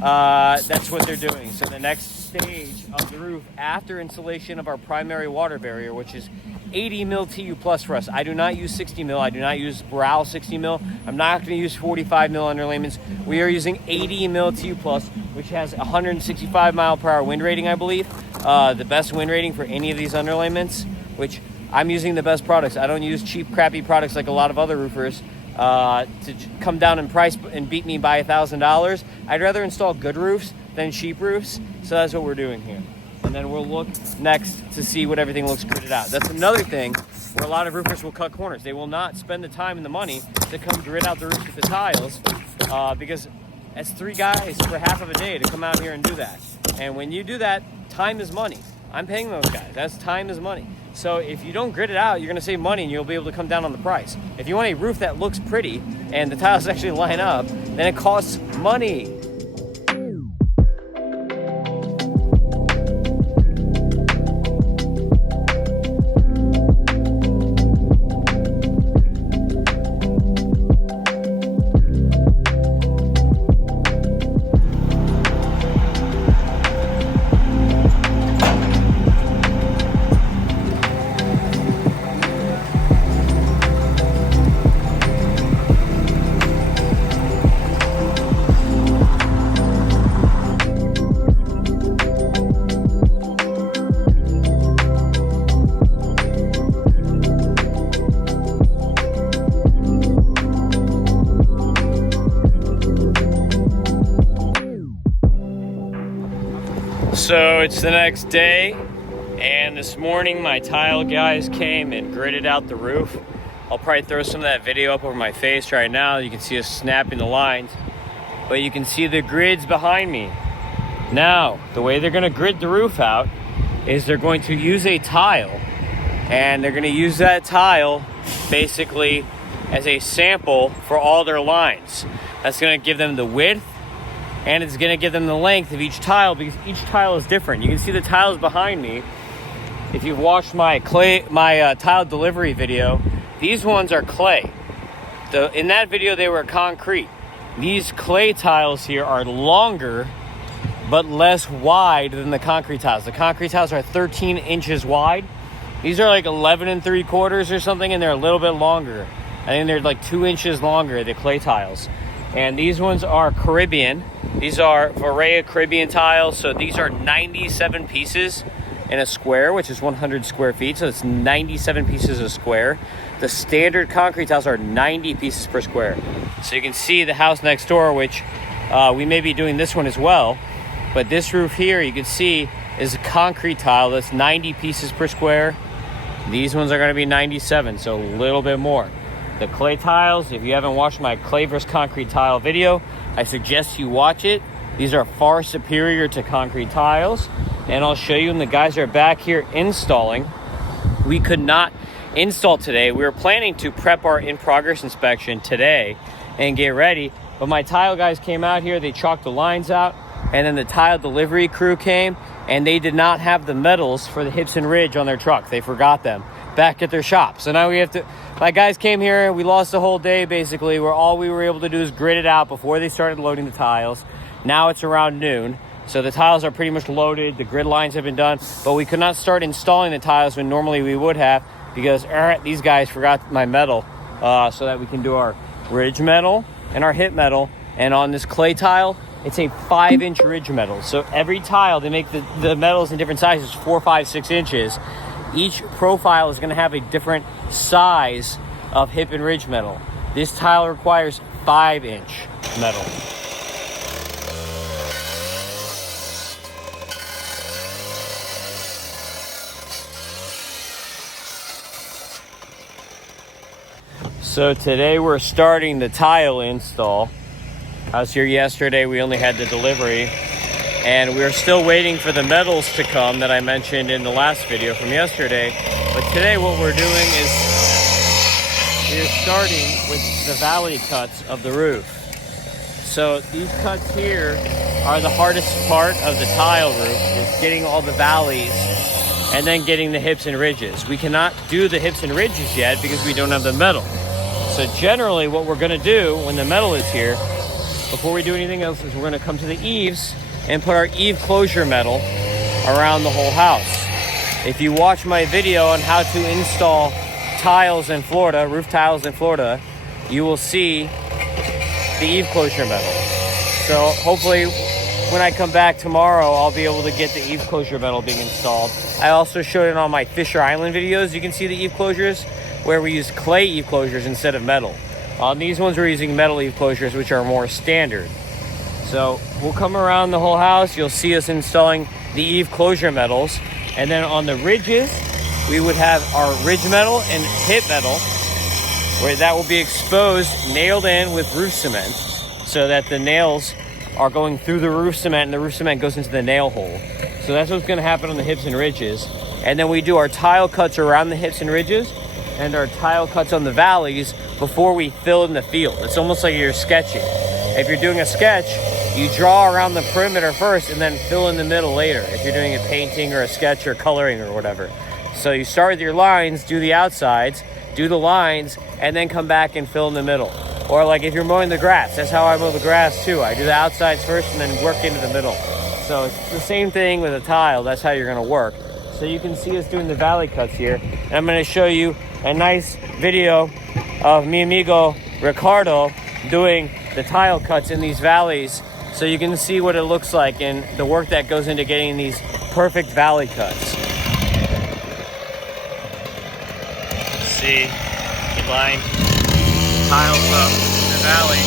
that's what they're doing. So the next stage of the roof after installation of our primary water barrier, which is 80 mil TU Plus for us. I do not use 60 mil. I do not use Brow 60 mil. I'm not going to use 45 mil underlayments. We are using 80 mil TU Plus, which has 165 mile per hour wind rating, I believe. The best wind rating for any of these underlayments, which I'm using the best products. I don't use cheap, crappy products like a lot of other roofers to come down in price and beat me by $1,000. I'd rather install good roofs than cheap roofs. So that's what we're doing here. And then we'll look next to see what everything looks gridded out. That's another thing where a lot of roofers will cut corners. They will not spend the time and the money to come grid out the roof with the tiles because that's 3 guys for half of a day to come out here and do that. And when you do that, time is money. I'm paying those guys. That's time is money. So if you don't grid it out, you're going to save money and you'll be able to come down on the price. If you want a roof that looks pretty and the tiles actually line up, then it costs money. So it's the next day, and this morning my tile guys came and gridded out the roof. I'll probably throw some of that video up over my face right now. You can see us snapping the lines, but you can see the grids behind me. Now, the way they're gonna grid the roof out is they're going to use a tile, and they're gonna use that tile basically as a sample for all their lines. That's gonna give them the width, and it's gonna give them the length of each tile, because each tile is different. You can see the tiles behind me. If you've watched my tile delivery video, these ones are clay. In that video, they were concrete. These clay tiles here are longer, but less wide than the concrete tiles. The concrete tiles are 13 inches wide. These are like 11 3/4 or something, and they're a little bit longer. I think they're like 2 inches longer, the clay tiles. And these ones are Caribbean. These are Verea Caribbean tiles. So these are 97 pieces in a square, which is 100 square feet. So it's 97 pieces a square. The standard concrete tiles are 90 pieces per square. So you can see the house next door, which we may be doing this one as well. But this roof here, you can see, is a concrete tile that's 90 pieces per square. These ones are going to be 97, so a little bit more. The clay tiles, if you haven't watched my clay versus concrete tile video, I suggest you watch it. These are far superior to concrete tiles. And I'll show you when the guys are back here installing. We could not install today. We were planning to prep our in-progress inspection today and get ready. But my tile guys came out here, they chalked the lines out, and then the tile delivery crew came, and they did not have the metals for the hips and ridge on their truck. They forgot them back at their shop. So now we have to, my guys came here, we lost the whole day basically, where all we were able to do is grid it out before they started loading the tiles. Now it's around noon, so the tiles are pretty much loaded, the grid lines have been done, but we could not start installing the tiles when normally we would have, because these guys forgot my metal, so that we can do our ridge metal and our hip metal. And on this clay tile, it's a 5-inch ridge metal. So every tile, they make the metals in different sizes, 4, 5, 6 inches. Each profile is gonna have a different size of hip and ridge metal. This tile requires 5-inch metal. So today we're starting the tile install. I was here yesterday, we only had the delivery, and we're still waiting for the metals to come that I mentioned in the last video from yesterday. But today what we're doing is we're starting with the valley cuts of the roof. So these cuts here are the hardest part of the tile roof, is getting all the valleys and then getting the hips and ridges. We cannot do the hips and ridges yet because we don't have the metal. So generally what we're gonna do when the metal is here, before we do anything else, is we're gonna come to the eaves and put our eave closure metal around the whole house. If you watch my video on how to install tiles in Florida, roof tiles in Florida, you will see the eave closure metal. So hopefully when I come back tomorrow, I'll be able to get the eave closure metal being installed. I also showed it on my Fisher Island videos. You can see the eave closures where we use clay eave closures instead of metal. On these ones, we're using metal eave closures, which are more standard. So we'll come around the whole house. You'll see us installing the eave closure metals. And then on the ridges, we would have our ridge metal and hip metal, where that will be exposed, nailed in with roof cement, so that the nails are going through the roof cement and the roof cement goes into the nail hole. So that's what's gonna happen on the hips and ridges. And then we do our tile cuts around the hips and ridges and our tile cuts on the valleys before we fill in the field. It's almost like you're sketching. If you're doing a sketch, you draw around the perimeter first and then fill in the middle later, if you're doing a painting or a sketch or coloring or whatever. So you start with your lines, do the outsides, do the lines, and then come back and fill in the middle. Or like if you're mowing the grass, that's how I mow the grass too. I do the outsides first and then work into the middle. So it's the same thing with a tile, that's how you're gonna work. So you can see us doing the valley cuts here. And I'm gonna show you a nice video of mi amigo Ricardo doing the tile cuts in these valleys, so you can see what it looks like and the work that goes into getting these perfect valley cuts. See, you line tiles up in the valley.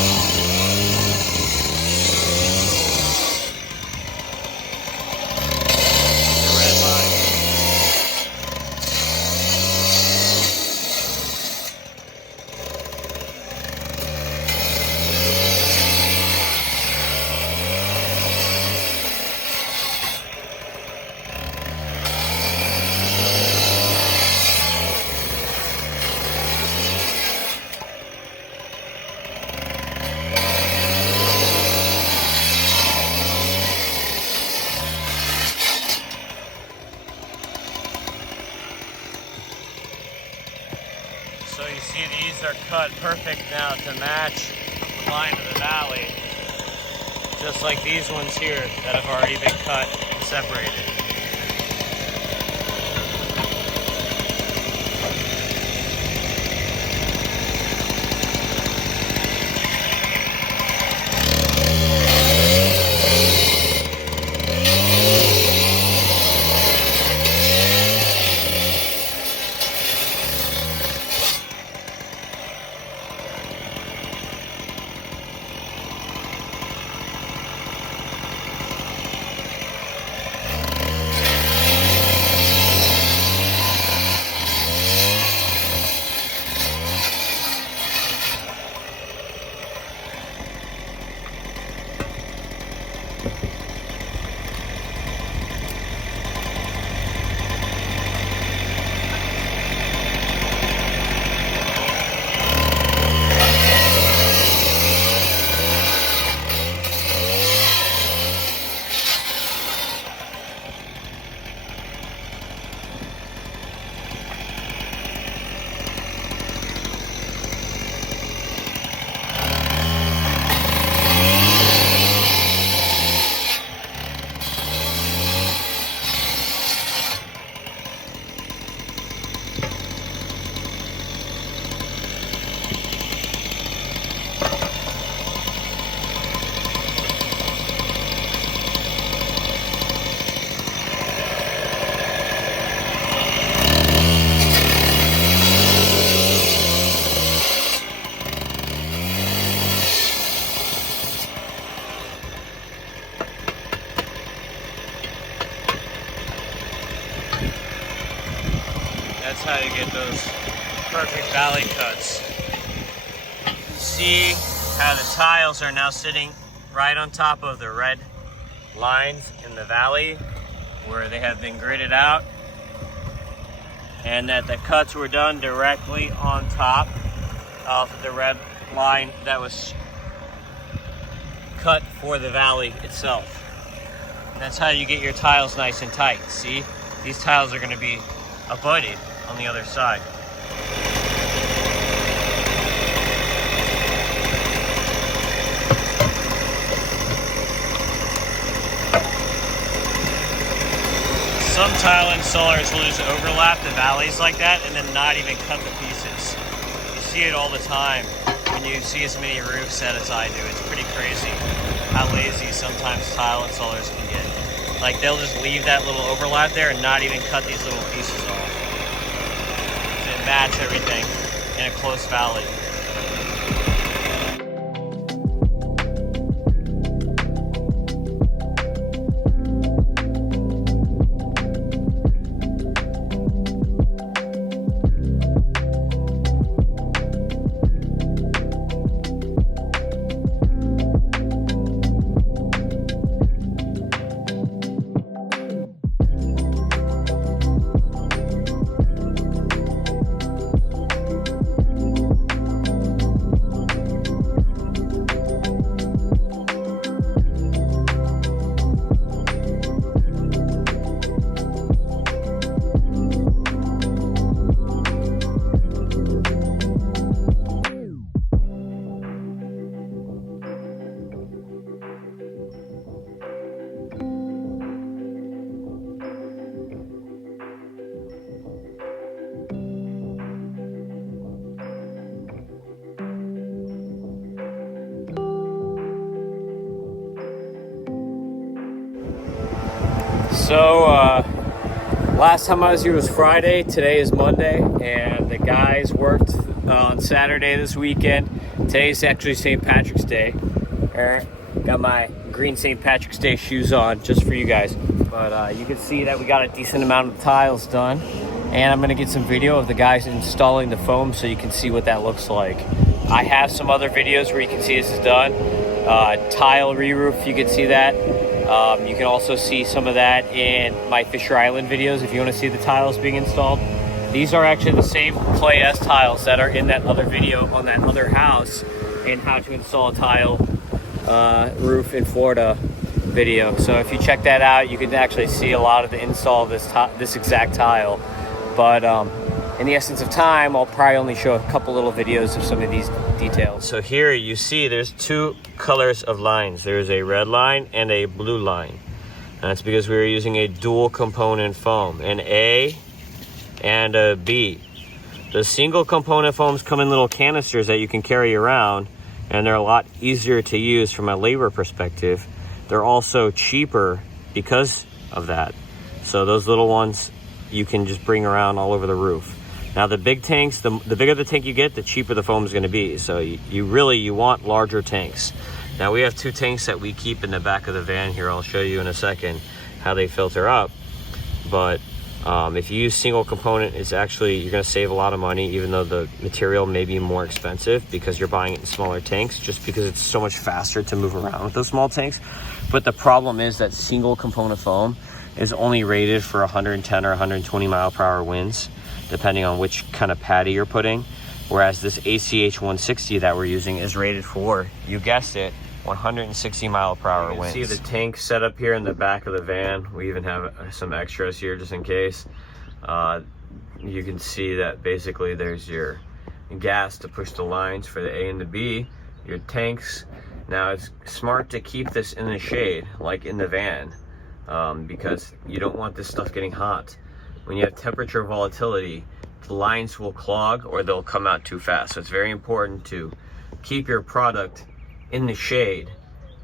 So you see these are cut perfect now to match the line of the valley. Just like these ones here that have already been cut and separated. That's how you get those perfect valley cuts. See how the tiles are now sitting right on top of the red lines in the valley where they have been gridded out, and that the cuts were done directly on top of the red line that was cut for the valley itself. And that's how you get your tiles nice and tight. See, these tiles are going to be abutted on the other side. Some tile installers will just overlap the valleys like that and then not even cut the pieces. You see it all the time when you see as many roof sets as I do. It's pretty crazy how lazy sometimes tile installers can get. Like, they'll just leave that little overlap there and not even cut these little pieces off to match everything in a close valley. So, last time I was here was Friday, today is Monday, and the guys worked on Saturday this weekend. Today's actually St. Patrick's Day. Got my green St. Patrick's Day shoes on just for you guys. But you can see that we got a decent amount of tiles done, and I'm gonna get some video of the guys installing the foam so you can see what that looks like. I have some other videos where you can see this is done. Tile re-roof, you can see that. You can also see some of that in my Fisher Island videos if you want to see the tiles being installed. These are actually the same Clay S tiles that are in that other video on that other house and how to install a tile roof in Florida video. So if you check that out, you can actually see a lot of the install of this exact tile. But in the essence of time, I'll probably only show a couple little videos of some of these details. So here you see there's two colors of lines. There's a red line and a blue line. And that's because we were using a dual component foam, an A and a B. The single component foams come in little canisters that you can carry around, and they're a lot easier to use from a labor perspective. They're also cheaper because of that. So those little ones you can just bring around all over the roof. Now the big tanks, the bigger the tank you get, the cheaper the foam is going to be. So you want larger tanks. Now we have two tanks that we keep in the back of the van here. I'll show you in a second how they filter up. But if you use single component, it's actually, you're going to save a lot of money, even though the material may be more expensive because you're buying it in smaller tanks, just because it's so much faster to move around with those small tanks. But the problem is that single component foam is only rated for 110 or 120 mile per hour winds, depending on which kind of patty you're putting. Whereas this ACH 160 that we're using is rated for, you guessed it, 160 mile per hour winds. You can see the tank set up here in the back of the van. We even have some extras here just in case. You can see that basically there's your gas to push the lines for the A and the B, your tanks. Now it's smart to keep this in the shade, like in the van, because you don't want this stuff getting hot. When you have temperature volatility, the lines will clog or they'll come out too fast. So it's very important to keep your product in the shade.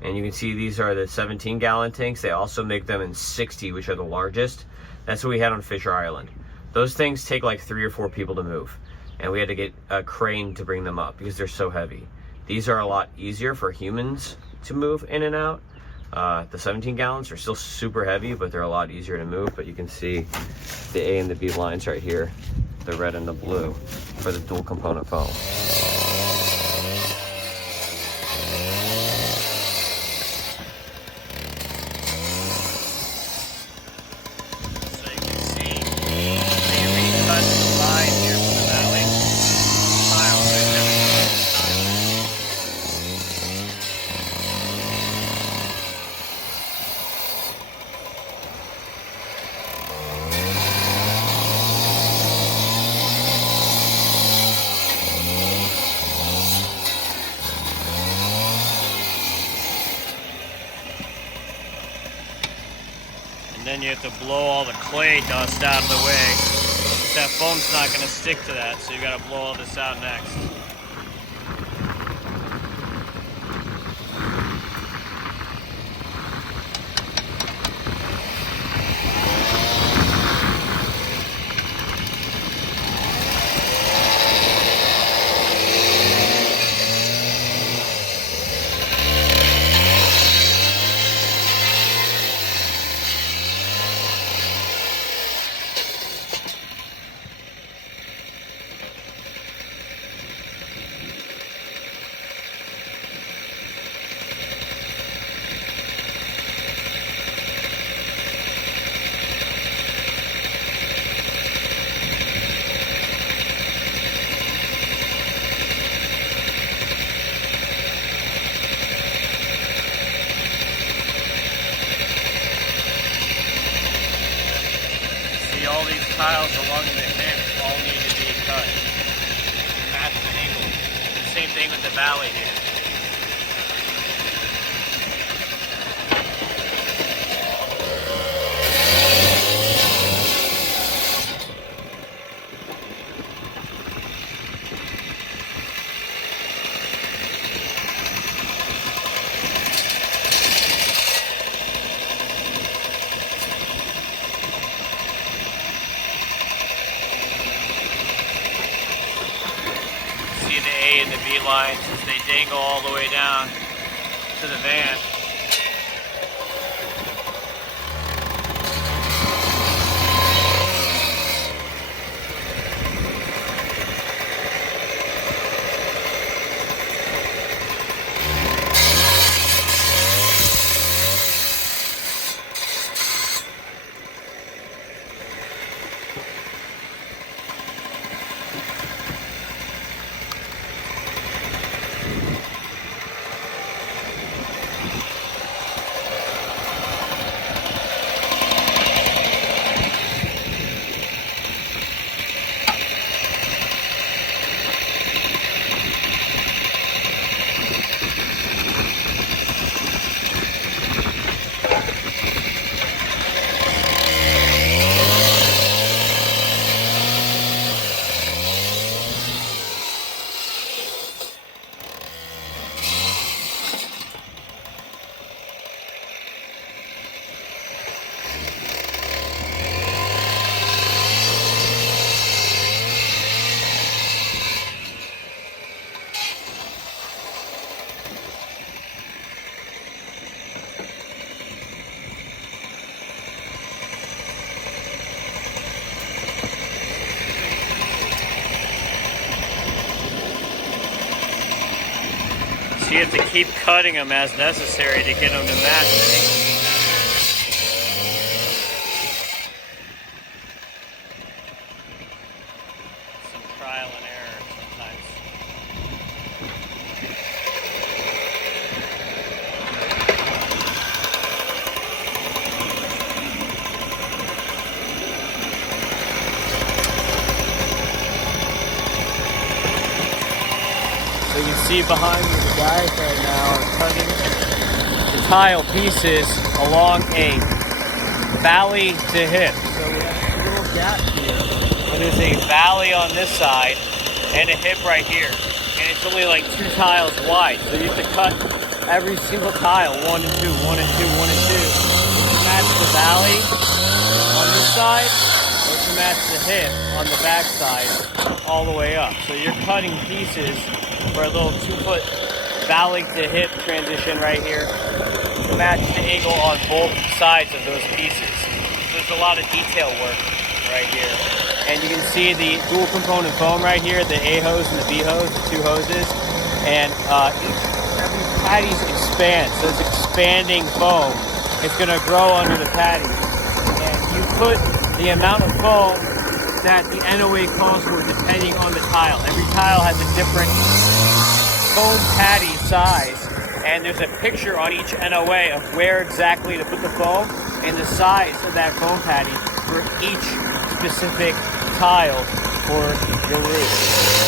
And you can see these are the 17-gallon tanks. They also make them in 60, which are the largest. That's what we had on Fisher Island. Those things take like 3 or 4 people to move, and we had to get a crane to bring them up because they're so heavy. These are a lot easier for humans to move in and out. The 17 gallons are still super heavy, but they're a lot easier to move. But you can see the A and the B lines right here, the red and the blue, for the dual component foam. So you can see they recut the line here from the valley. Tile, so it's never and then you have to blow all the clay dust out of the way. That foam's not going to stick to that, so you got to blow all this out next. All these tiles along the fence all need to be cut. Match the angle. Same thing with the valley here. The A and the B lines as they dangle all the way down to the van. So you have to keep cutting them as necessary to get them to match. Some trial and error sometimes. So you can see behind me the guys right now are cutting the tile pieces along a valley to hip. So we have a little gap here where there's a valley on this side and a hip right here. And it's only like 2 tiles wide. So you have to cut every single tile, 1 and 2, 1 and 2, 1 and 2, to match the valley on this side or to match the hip on the back side all the way up. So you're cutting pieces for a little 2-foot valley to hip transition right here to match the angle on both sides of those pieces. So there's a lot of detail work right here. And you can see the dual component foam right here, the A hose and the B hose, the 2 hoses. And every patties expand. So it's expanding foam. It's going to grow under the patty. And you put the amount of foam that the NOA calls for depending on the tile. Every tile has a different foam patty size, and there's a picture on each NOA of where exactly to put the foam and the size of that foam patty for each specific tile for your roof.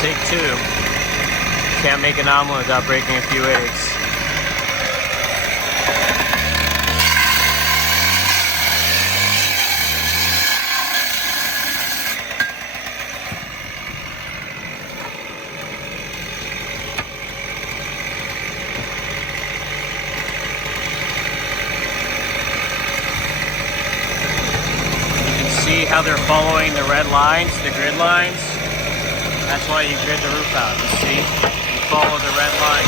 Take two. Can't make an omelet without breaking a few eggs. You can see how they're following the red lines, the grid lines. That's why you grid the roof out, you see? You follow the red lines.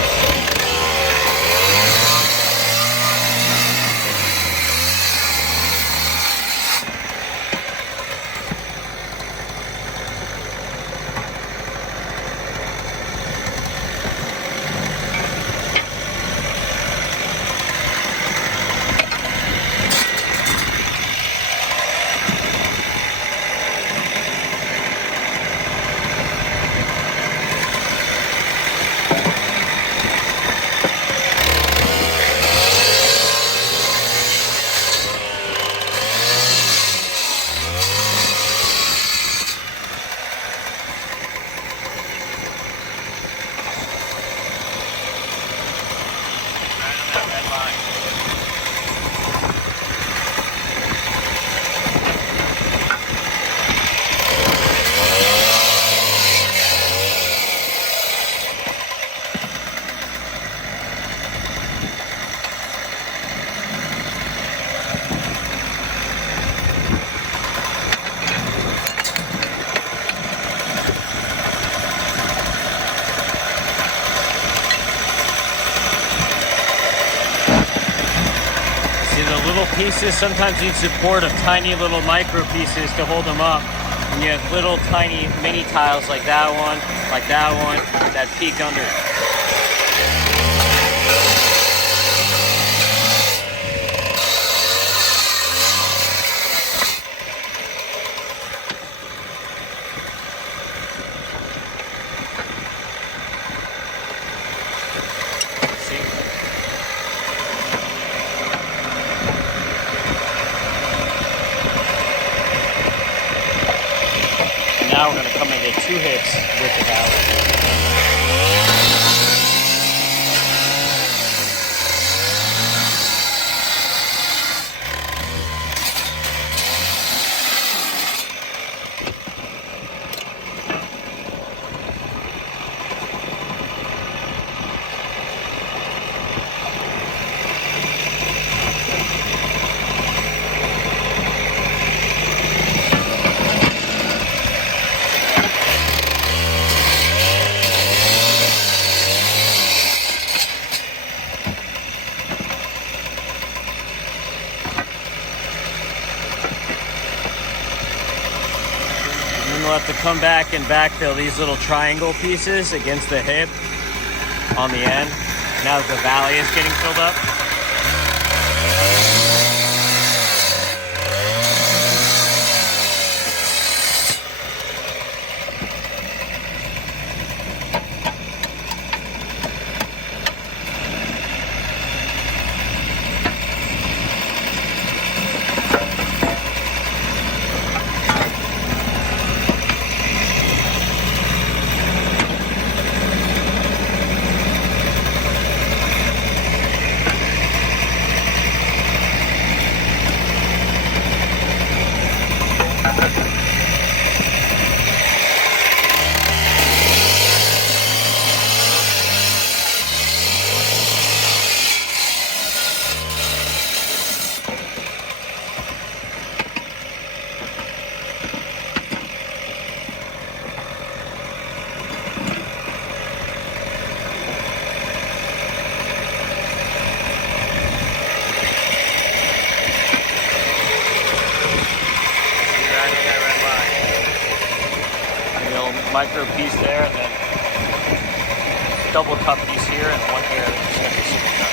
Little pieces sometimes need support of tiny little micro pieces to hold them up. And you have little tiny mini tiles like that one, that peek under. Now we're going to come and get 2 hits with the valve. we'll have to come back and backfill these little triangle pieces against the hip on the end. Now that the valley is getting filled up. Micro piece there, and then double cup piece here, and one here that's going to be super cut.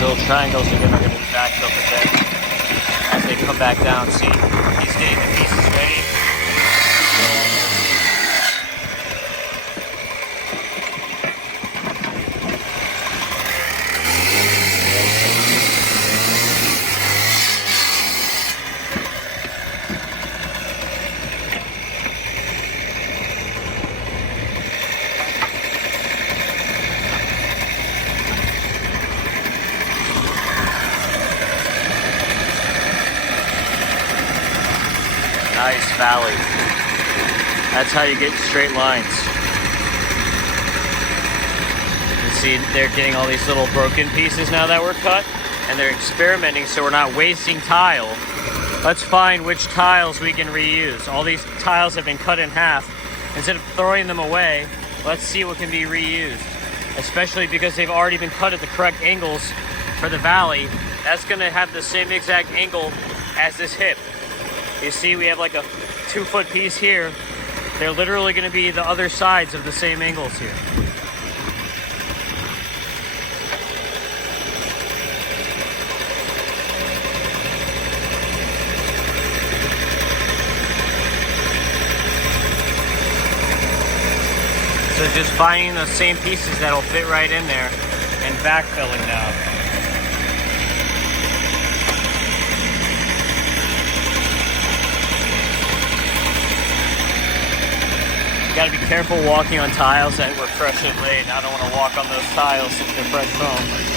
Little triangles again are going to be backed up a bit as they come back down. See, he's getting the pieces ready. Nice valley. That's how you get straight lines. You can see they're getting all these little broken pieces now that were cut, and they're experimenting so we're not wasting tile. Let's find which tiles we can reuse. All these tiles have been cut in half. Instead of throwing them away, let's see what can be reused. Especially because they've already been cut at the correct angles for the valley. That's gonna have the same exact angle as this hip. You see we have like a 2-foot piece here. They're literally going to be the other sides of the same angles here. So just finding the same pieces that'll fit right in there and backfilling now. You gotta be careful walking on tiles that were freshly laid. I don't want to walk on those tiles if they're fresh foam.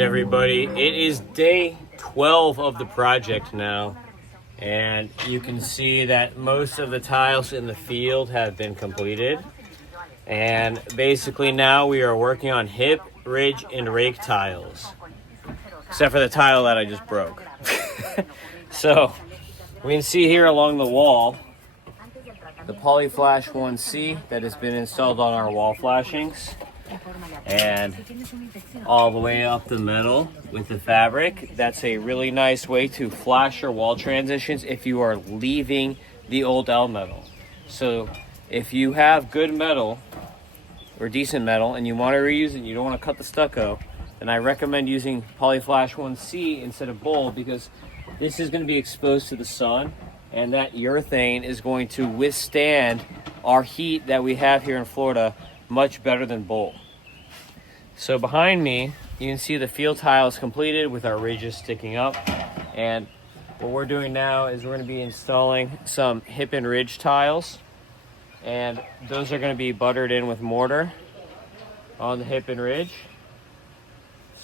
everybody, it is day 12 of the project now, and you can see that most of the tiles in the field have been completed, and basically now we are working on hip, ridge, and rake tiles, except for the tile that I just broke. So we can see here along the wall the Polyflash 1C that has been installed on our wall flashings, and all the way up the metal with the fabric. That's a really nice way to flash your wall transitions if you are leaving the old L metal. So if you have good metal or decent metal and you want to reuse it and you don't want to cut the stucco, then I recommend using Polyflash 1C instead of Bowl, because this is going to be exposed to the sun, and that urethane is going to withstand our heat that we have here in Florida much better than Bowl. So behind me, you can see the field tile is completed with our ridges sticking up. And what we're doing now is we're going to be installing some hip and ridge tiles. And those are going to be buttered in with mortar on the hip and ridge.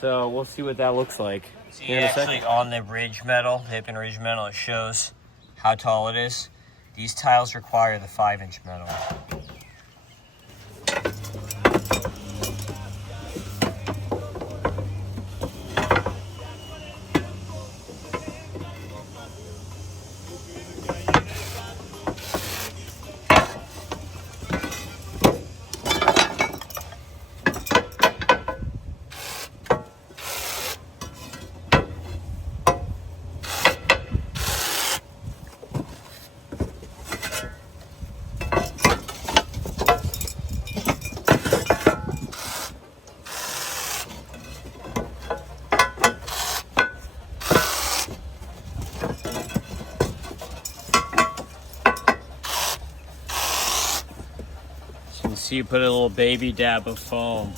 So we'll see what that looks like. See, actually on the ridge metal, hip and ridge metal, it shows how tall it is. These tiles require the 5-inch metal. So you put a little baby dab of foam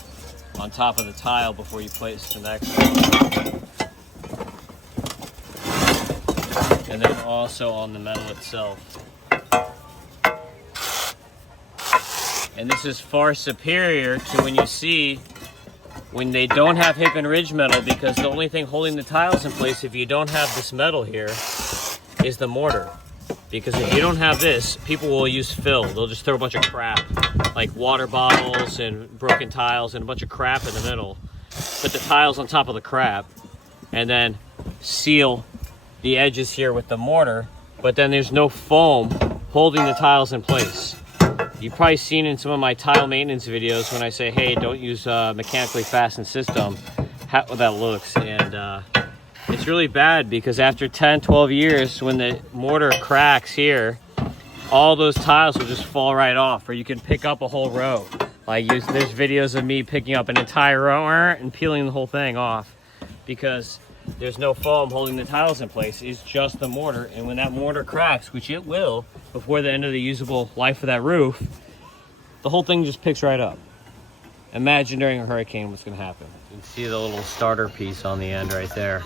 on top of the tile before you place the next one. And then also on the metal itself. And this is far superior to when you see when they don't have hip and ridge metal, because the only thing holding the tiles in place if you don't have this metal here is the mortar. Because if you don't have this, people will use fill. They'll just throw a bunch of crap, like water bottles and broken tiles and a bunch of crap in the middle. Put the tiles on top of the crap and then seal the edges here with the mortar, but then there's no foam holding the tiles in place. You've probably seen in some of my tile maintenance videos when I say, hey, don't use a mechanically fastened system, how that looks. And it's really bad, because after 10, 12 years, when the mortar cracks here, all those tiles will just fall right off, or you can pick up a whole row. Like there's videos of me picking up an entire row and peeling the whole thing off, because there's no foam holding the tiles in place. It's just the mortar. And when that mortar cracks, which it will before the end of the usable life of that roof, the whole thing just picks right up. Imagine during a hurricane what's going to happen. You can see the little starter piece on the end right there.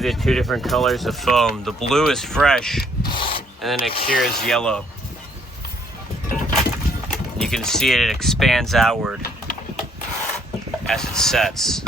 The two different colors of foam. The blue is fresh, and then next here is yellow. You can see it expands outward as it sets.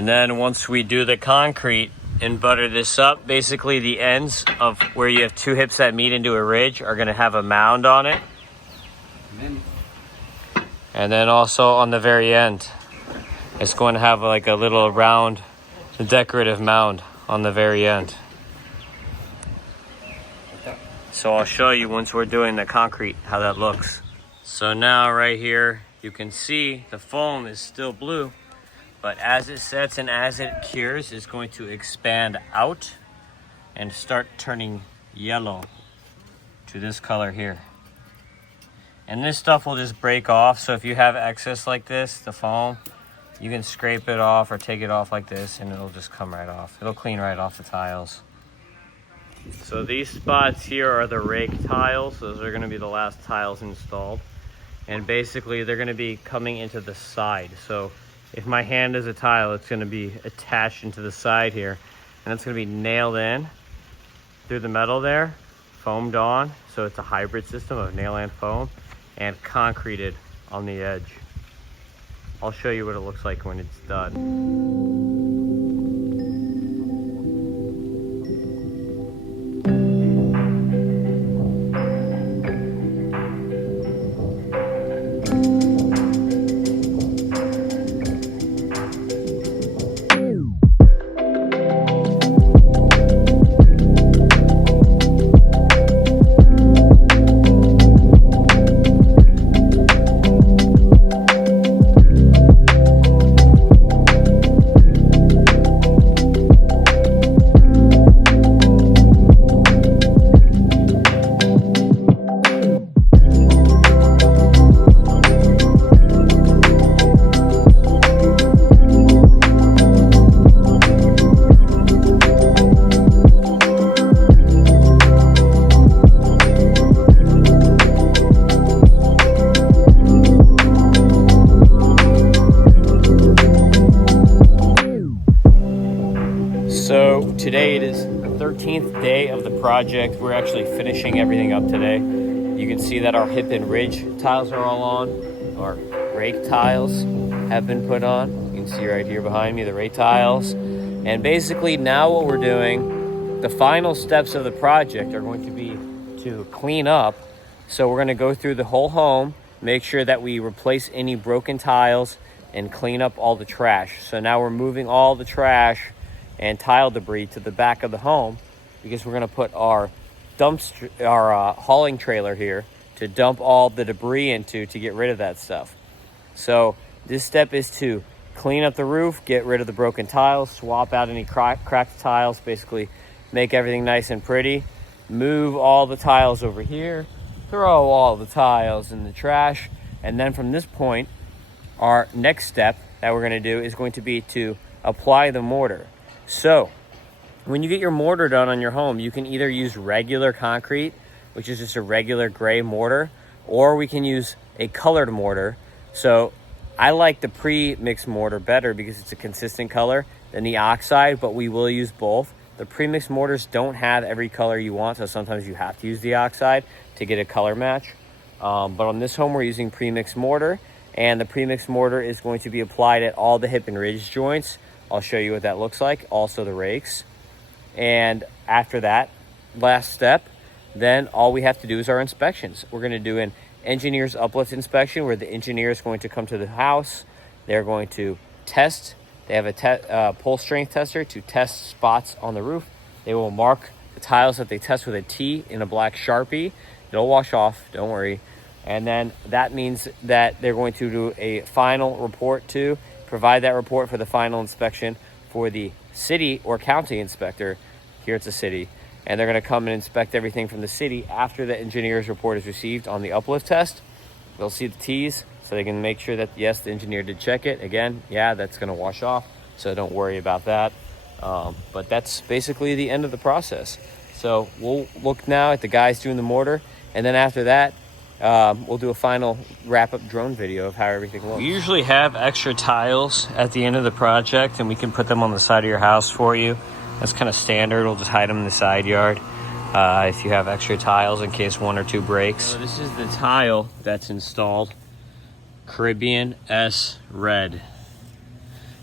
And then once we do the concrete and butter this up, basically the ends of where you have two hips that meet into a ridge are gonna have a mound on it. And then also on the very end, it's going to have like a little round decorative mound on the very end. So I'll show you once we're doing the concrete how that looks. So now right here, you can see the foam is still blue, but as it sets and as it cures, it's going to expand out and start turning yellow to this color here. And this stuff will just break off. So if you have excess like this, the foam, you can scrape it off or take it off like this and it'll just come right off. It'll clean right off the tiles. So these spots here are the rake tiles. Those are gonna be the last tiles installed. And basically they're gonna be coming into the side. So if my hand is a tile, it's gonna be attached into the side here. And it's gonna be nailed in through the metal there, foamed on. So it's a hybrid system of nail and foam, and concreted on the edge. I'll show you what it looks like when it's done. So today it is the 13th day of the project. We're actually finishing everything up today. You can see that our hip and ridge tiles are all on. Our rake tiles have been put on. You can see right here behind me the rake tiles. And basically now what we're doing, the final steps of the project are going to be to clean up. So we're going to go through the whole home, make sure that we replace any broken tiles and clean up all the trash. So now we're moving all the trash and tile debris to the back of the home because we're going to put our hauling trailer here to dump all the debris into to get rid of that stuff. So this step is to clean up the roof, get rid of the broken tiles, swap out any cracked tiles, basically make everything nice and pretty, move all the tiles over here, throw all the tiles in the trash, and then from this point, our next step that we're going to do is going to be to apply the mortar. So when you get your mortar done on your home, you can either use regular concrete, which is just a regular gray mortar, or we can use a colored mortar. So I like the pre-mixed mortar better because it's a consistent color than the oxide, but we will use both. The pre-mixed mortars don't have every color you want, so sometimes you have to use the oxide to get a color match. But on this home, we're using pre-mixed mortar, and the pre-mixed mortar is going to be applied at all the hip and ridge joints. I'll show you what that looks like, also the rakes. And after that last step, then all we have to do is our inspections. We're going to do an engineer's uplift inspection where the engineer is going to come to the house. They're going to test. They have a pull strength tester to test spots on the roof. They will mark the tiles that they test with a T in a black Sharpie. It'll wash off, don't worry. And then that means that they're going to do a final report to provide that report for the final inspection for the city or county inspector. Here it's a city. And they're going to come and inspect everything from the city after the engineer's report is received on the uplift test. They'll see the T's so they can make sure that, yes, the engineer did check it. Again, yeah, that's going to wash off, so don't worry about that. But that's basically the end of the process. So we'll look now at the guys doing the mortar, and then after that, we'll do a final wrap-up drone video of how everything looks. We usually have extra tiles at the end of the project, and we can put them on the side of your house for you. That's kind of standard. We'll just hide them in the side yard if you have extra tiles in case one or two breaks. So this is the tile that's installed, Caribbean S Red.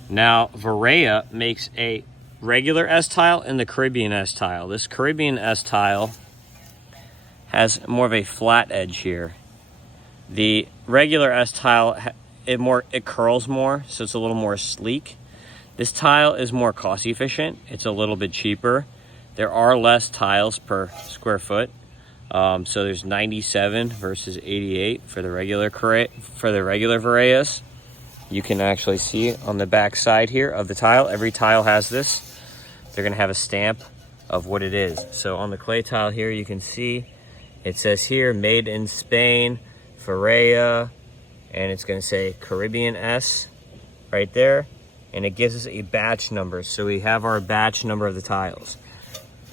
Now, Verea makes a regular S-tile and the Caribbean S-tile. This Caribbean S-tile has more of a flat edge here. The regular S-tile, it curls more, so it's a little more sleek. This tile is more cost efficient. It's a little bit cheaper. There are less tiles per square foot. So there's 97 versus 88 for the regular Vereas. You can actually see on the back side here of the tile, every tile has this. They're gonna have a stamp of what it is. So on the clay tile here, you can see it says here, made in Spain, Verea, and it's gonna say Caribbean S right there. And it gives us a batch number. So we have our batch number of the tiles.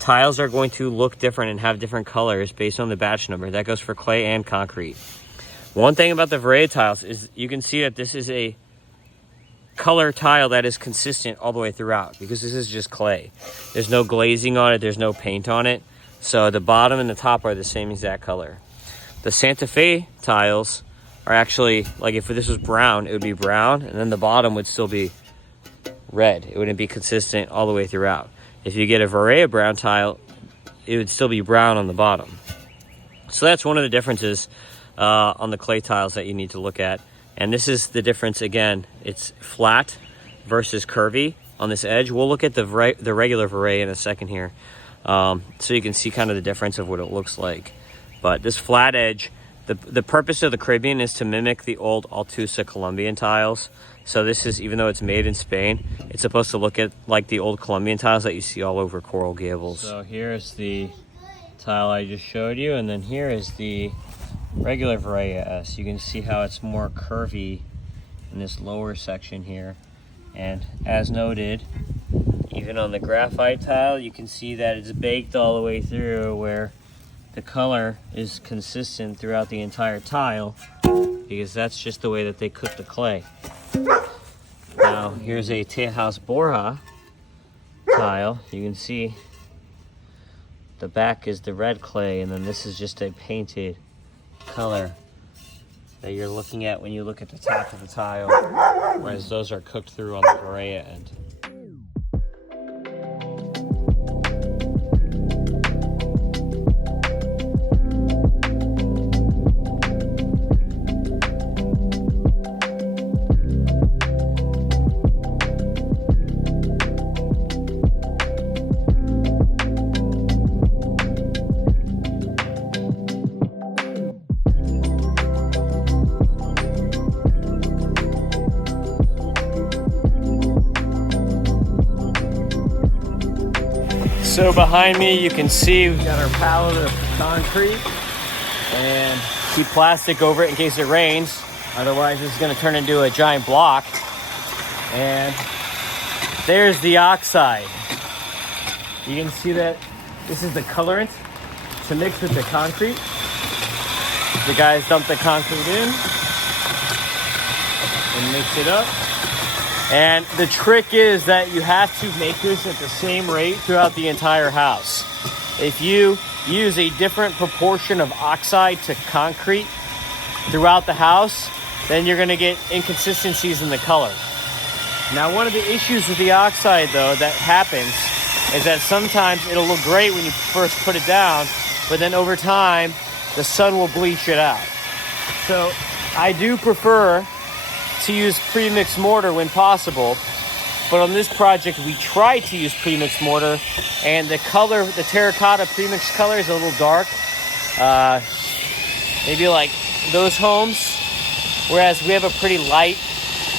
Tiles are going to look different and have different colors based on the batch number. That goes for clay and concrete. One thing about the Verea tiles is you can see that this is a color tile that is consistent all the way throughout, because this is just clay. There's no glazing on it, there's no paint on it. So the bottom and the top are the same exact color. The Santa Fe tiles are actually, like if this was brown, it would be brown, and then the bottom would still be red. It wouldn't be consistent all the way throughout. If you get a Verea brown tile, it would still be brown on the bottom. So that's one of the differences on the clay tiles that you need to look at. And this is the difference again. It's flat versus curvy on this edge. We'll look at the regular Verea in a second here, so you can see kind of the difference of what it looks like. But this flat edge, the purpose of the Caribbean is to mimic the old Altusa Colombian tiles. So this is, even though it's made in Spain, it's supposed to look at like the old Colombian tiles that you see all over Coral Gables. So here's the tile I just showed you, and then here is the regular Verea S. You can see how it's more curvy in this lower section here. And as noted, even on the graphite tile, you can see that it's baked all the way through, where the color is consistent throughout the entire tile, because that's just the way that they cook the clay. Now, here's a Tejas Borja tile. You can see the back is the red clay, and then this is just a painted color that you're looking at when you look at the top of the tile, whereas those are cooked through on the Verea end. So behind me, you can see we've got our pallet of concrete, and keep plastic over it in case it rains. Otherwise, it's going to turn into a giant block. And there's the oxide. You can see that this is the colorant to mix with the concrete. The guys dump the concrete in and mix it up. And the trick is that you have to make this at the same rate throughout the entire house. If you use a different proportion of oxide to concrete throughout the house, then you're going to get inconsistencies in the color. Now, one of the issues with the oxide, though, that happens is that sometimes it'll look great when you first put it down, but then over time, the sun will bleach it out. So I do prefer to use pre-mixed mortar when possible, but on this project we tried to use pre-mixed mortar, and the color, the terracotta pre-mixed color, is a little dark, maybe like those homes, whereas we have a pretty light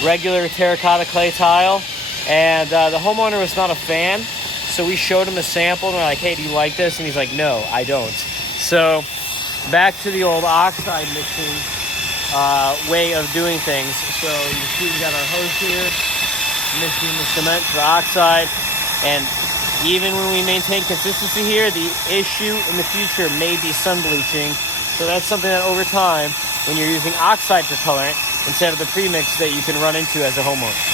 regular terracotta clay tile, and the homeowner was not a fan. So we showed him a sample and we're like, hey, do you like this? And he's like, no, I don't. So back to the old oxide mixing way of doing things. So you see we got our hose here, mixing the cement to the oxide. And even when we maintain consistency here, the issue in the future may be sun bleaching. So that's something that over time, when you're using oxide for colorant instead of the premix, that you can run into as a homeowner.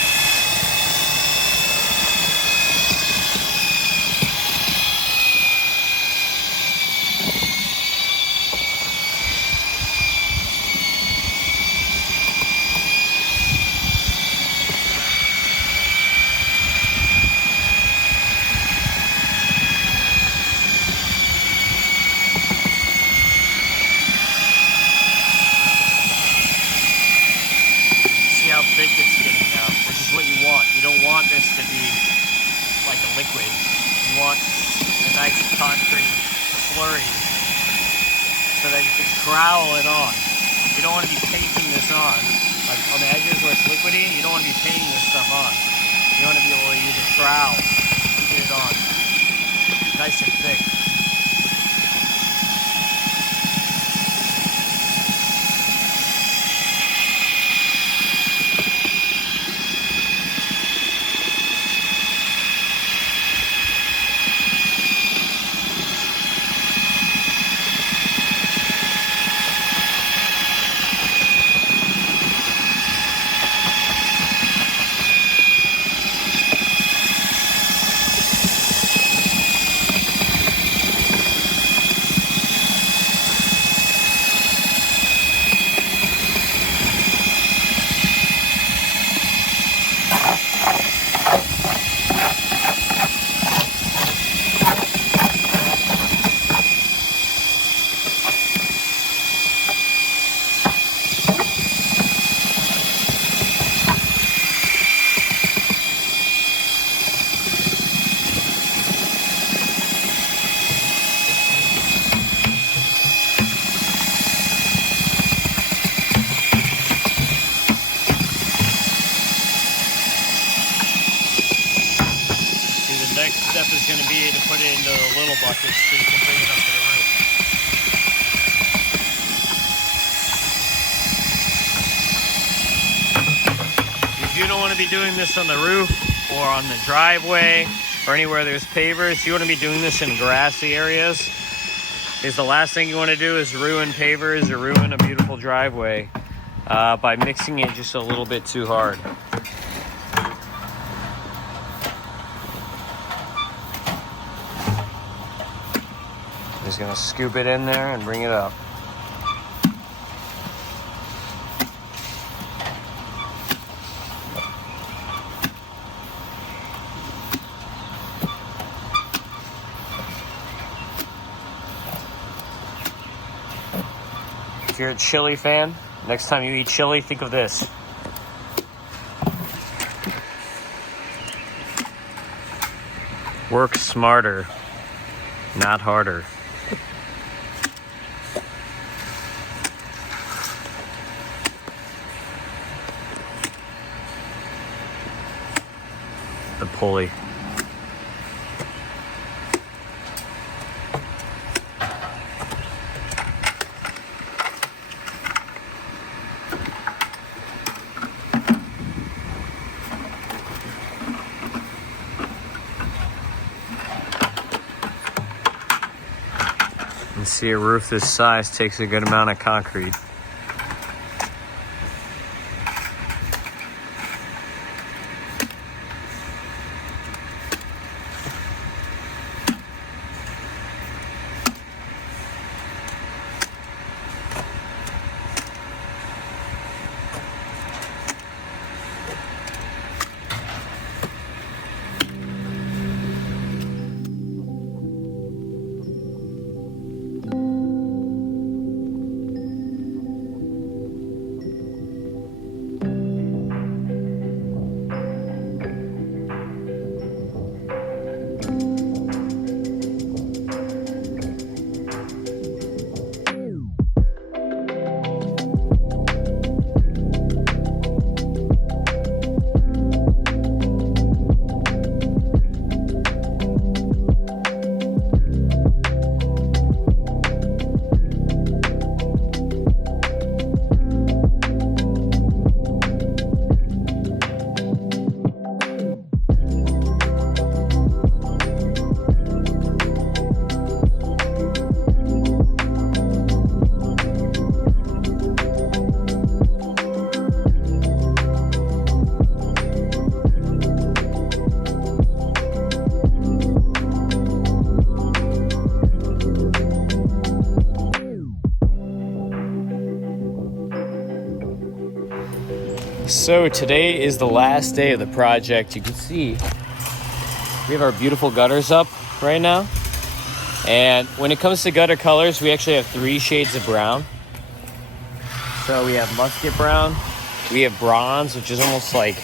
liquid. You want a nice concrete slurry so that you can trowel it on. You don't want to be painting this on. Like on the edges where it's liquidy, you don't want to be painting this stuff on. You want to be able to use a trowel to get it on. Nice and thick. Next step is going to be to put it into the little buckets so you can bring it up to the roof. If you don't want to be doing this on the roof or on the driveway or anywhere there's pavers, you want to be doing this in grassy areas. Because the last thing you want to do is ruin pavers or ruin a beautiful driveway by mixing it just a little bit too hard. Just gonna scoop it in there and bring it up. If you're a chili fan, next time you eat chili, think of this. Work smarter, not harder. The pulley. You see, a roof this size takes a good amount of concrete. So today is the last day of the project. You can see we have our beautiful gutters up right now. And when it comes to gutter colors, we actually have 3 shades of brown. So we have musket brown, we have bronze, which is almost like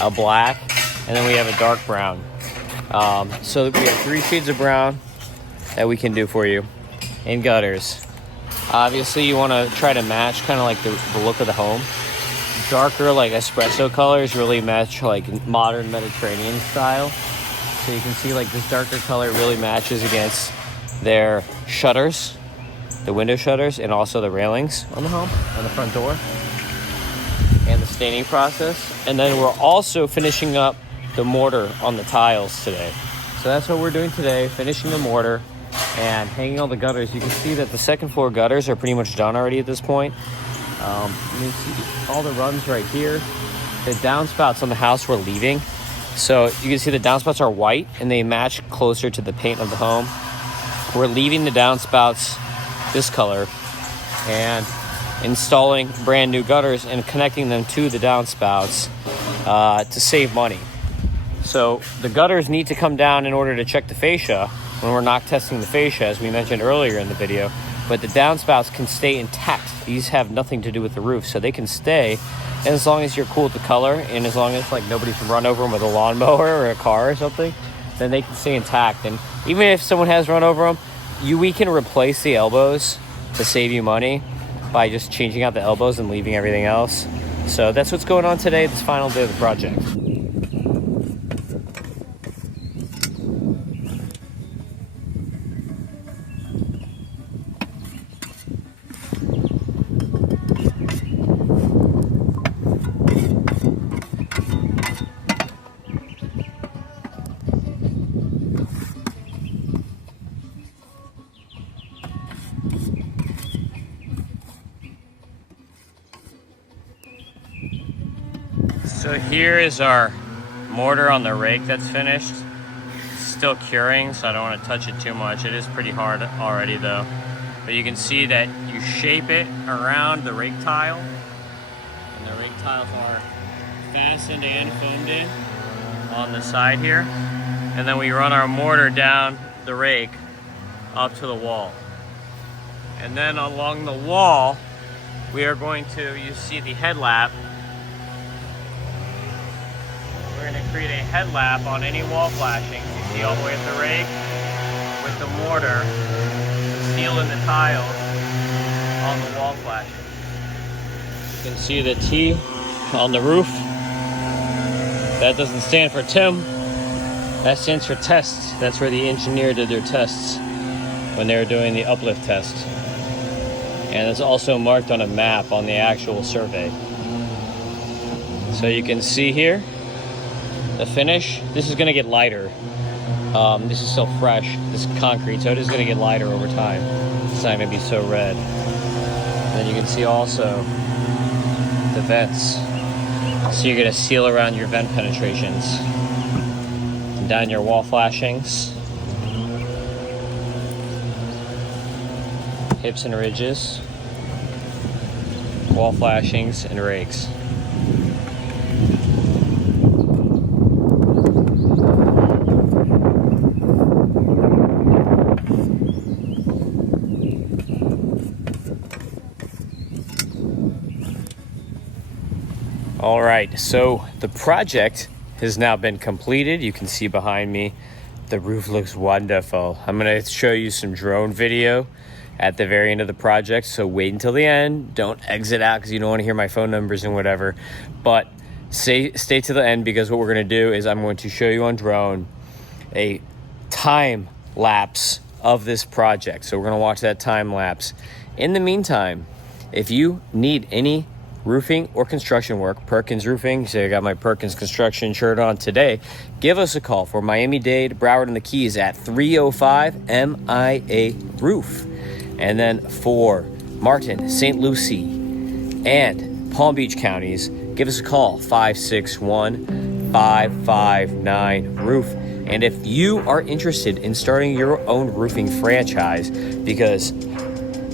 a black, and then we have a dark brown. So we have 3 shades of brown that we can do for you in gutters. Obviously, you want to try to match kind of like the look of the home. Darker, like espresso colors, really match like modern Mediterranean style. So you can see like this darker color really matches against their shutters, the window shutters, and also the railings on the home, on the front door, and the staining process. And then we're also finishing up the mortar on the tiles today. So that's what we're doing today, finishing the mortar and hanging all the gutters. You can see that the second floor gutters are pretty much done already at this point. You can see all the runs right here. The downspouts on the house we're leaving. So you can see the downspouts are white and they match closer to the paint of the home. We're leaving the downspouts this color and installing brand new gutters and connecting them to the downspouts to save money. So the gutters need to come down in order to check the fascia when we're not testing the fascia, as we mentioned earlier in the video. But the downspouts can stay intact. These have nothing to do with the roof, so they can stay. And as long as you're cool with the color, and as long as like nobody's run over them with a lawnmower or a car or something, then they can stay intact. And even if someone has run over them, we can replace the elbows to save you money by just changing out the elbows and leaving everything else. So that's what's going on today, this final day of the project. So here is our mortar on the rake that's finished. It's still curing, so I don't want to touch it too much. It is pretty hard already though. But you can see that you shape it around the rake tile. And the rake tiles are fastened and foamed in on the side here. And then we run our mortar down the rake up to the wall. And then along the wall, we are going to, you see the headlap. We're going to create a headlap on any wall flashing. You see all the way at the rake with the mortar sealing the tiles on the wall flashing. You can see the T on the roof. That doesn't stand for Tim. That stands for test. That's where the engineer did their tests when they were doing the uplift test. And it's also marked on a map on the actual survey. So you can see here the finish. This is going to get lighter. This is still fresh. This is concrete, so it is going to get lighter over time. It's not going to be so red. And then you can see also the vents. So you're going to seal around your vent penetrations. And down your wall flashings. Hips and ridges. Wall flashings and rakes. All right, so the project has now been completed. You can see behind me, the roof looks wonderful. I'm gonna show you some drone video at the very end of the project, so wait until the end. Don't exit out because you don't wanna hear my phone numbers and whatever. But stay to the end, because what we're gonna do is I'm going to show you on drone a time lapse of this project. So we're gonna watch that time lapse. In the meantime, if you need any roofing or construction work, Perkins Roofing, so I got my Perkins construction shirt on today, give us a call for Miami-Dade, Broward, and the Keys at 305 MIA Roof. And then for Martin, St. Lucie, and Palm Beach counties, give us a call, 561-559-ROOF. And if you are interested in starting your own roofing franchise, because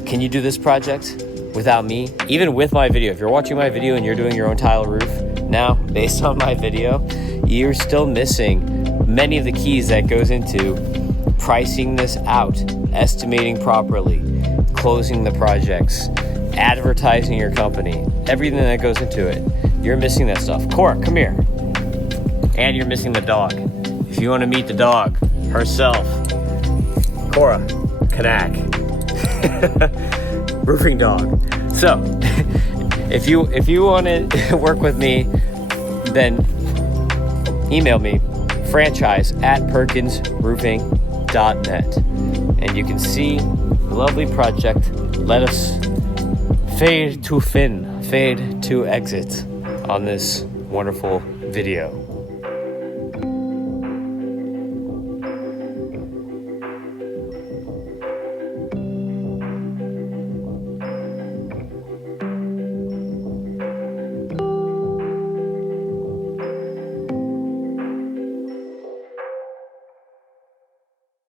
can you do this project without me? Even with my video, if you're watching my video and you're doing your own tile roof now, based on my video, you're still missing many of the keys that goes into pricing this out, estimating properly, closing the projects, advertising your company, everything that goes into it. You're missing that stuff. Cora, come here. And you're missing the dog. if you want to meet the dog herself, Cora Kanak, roofing dog. So if you want to work with me, then email me franchise@perkinsroofing.net, and you can see the lovely project. Let us fade to exit on this wonderful video.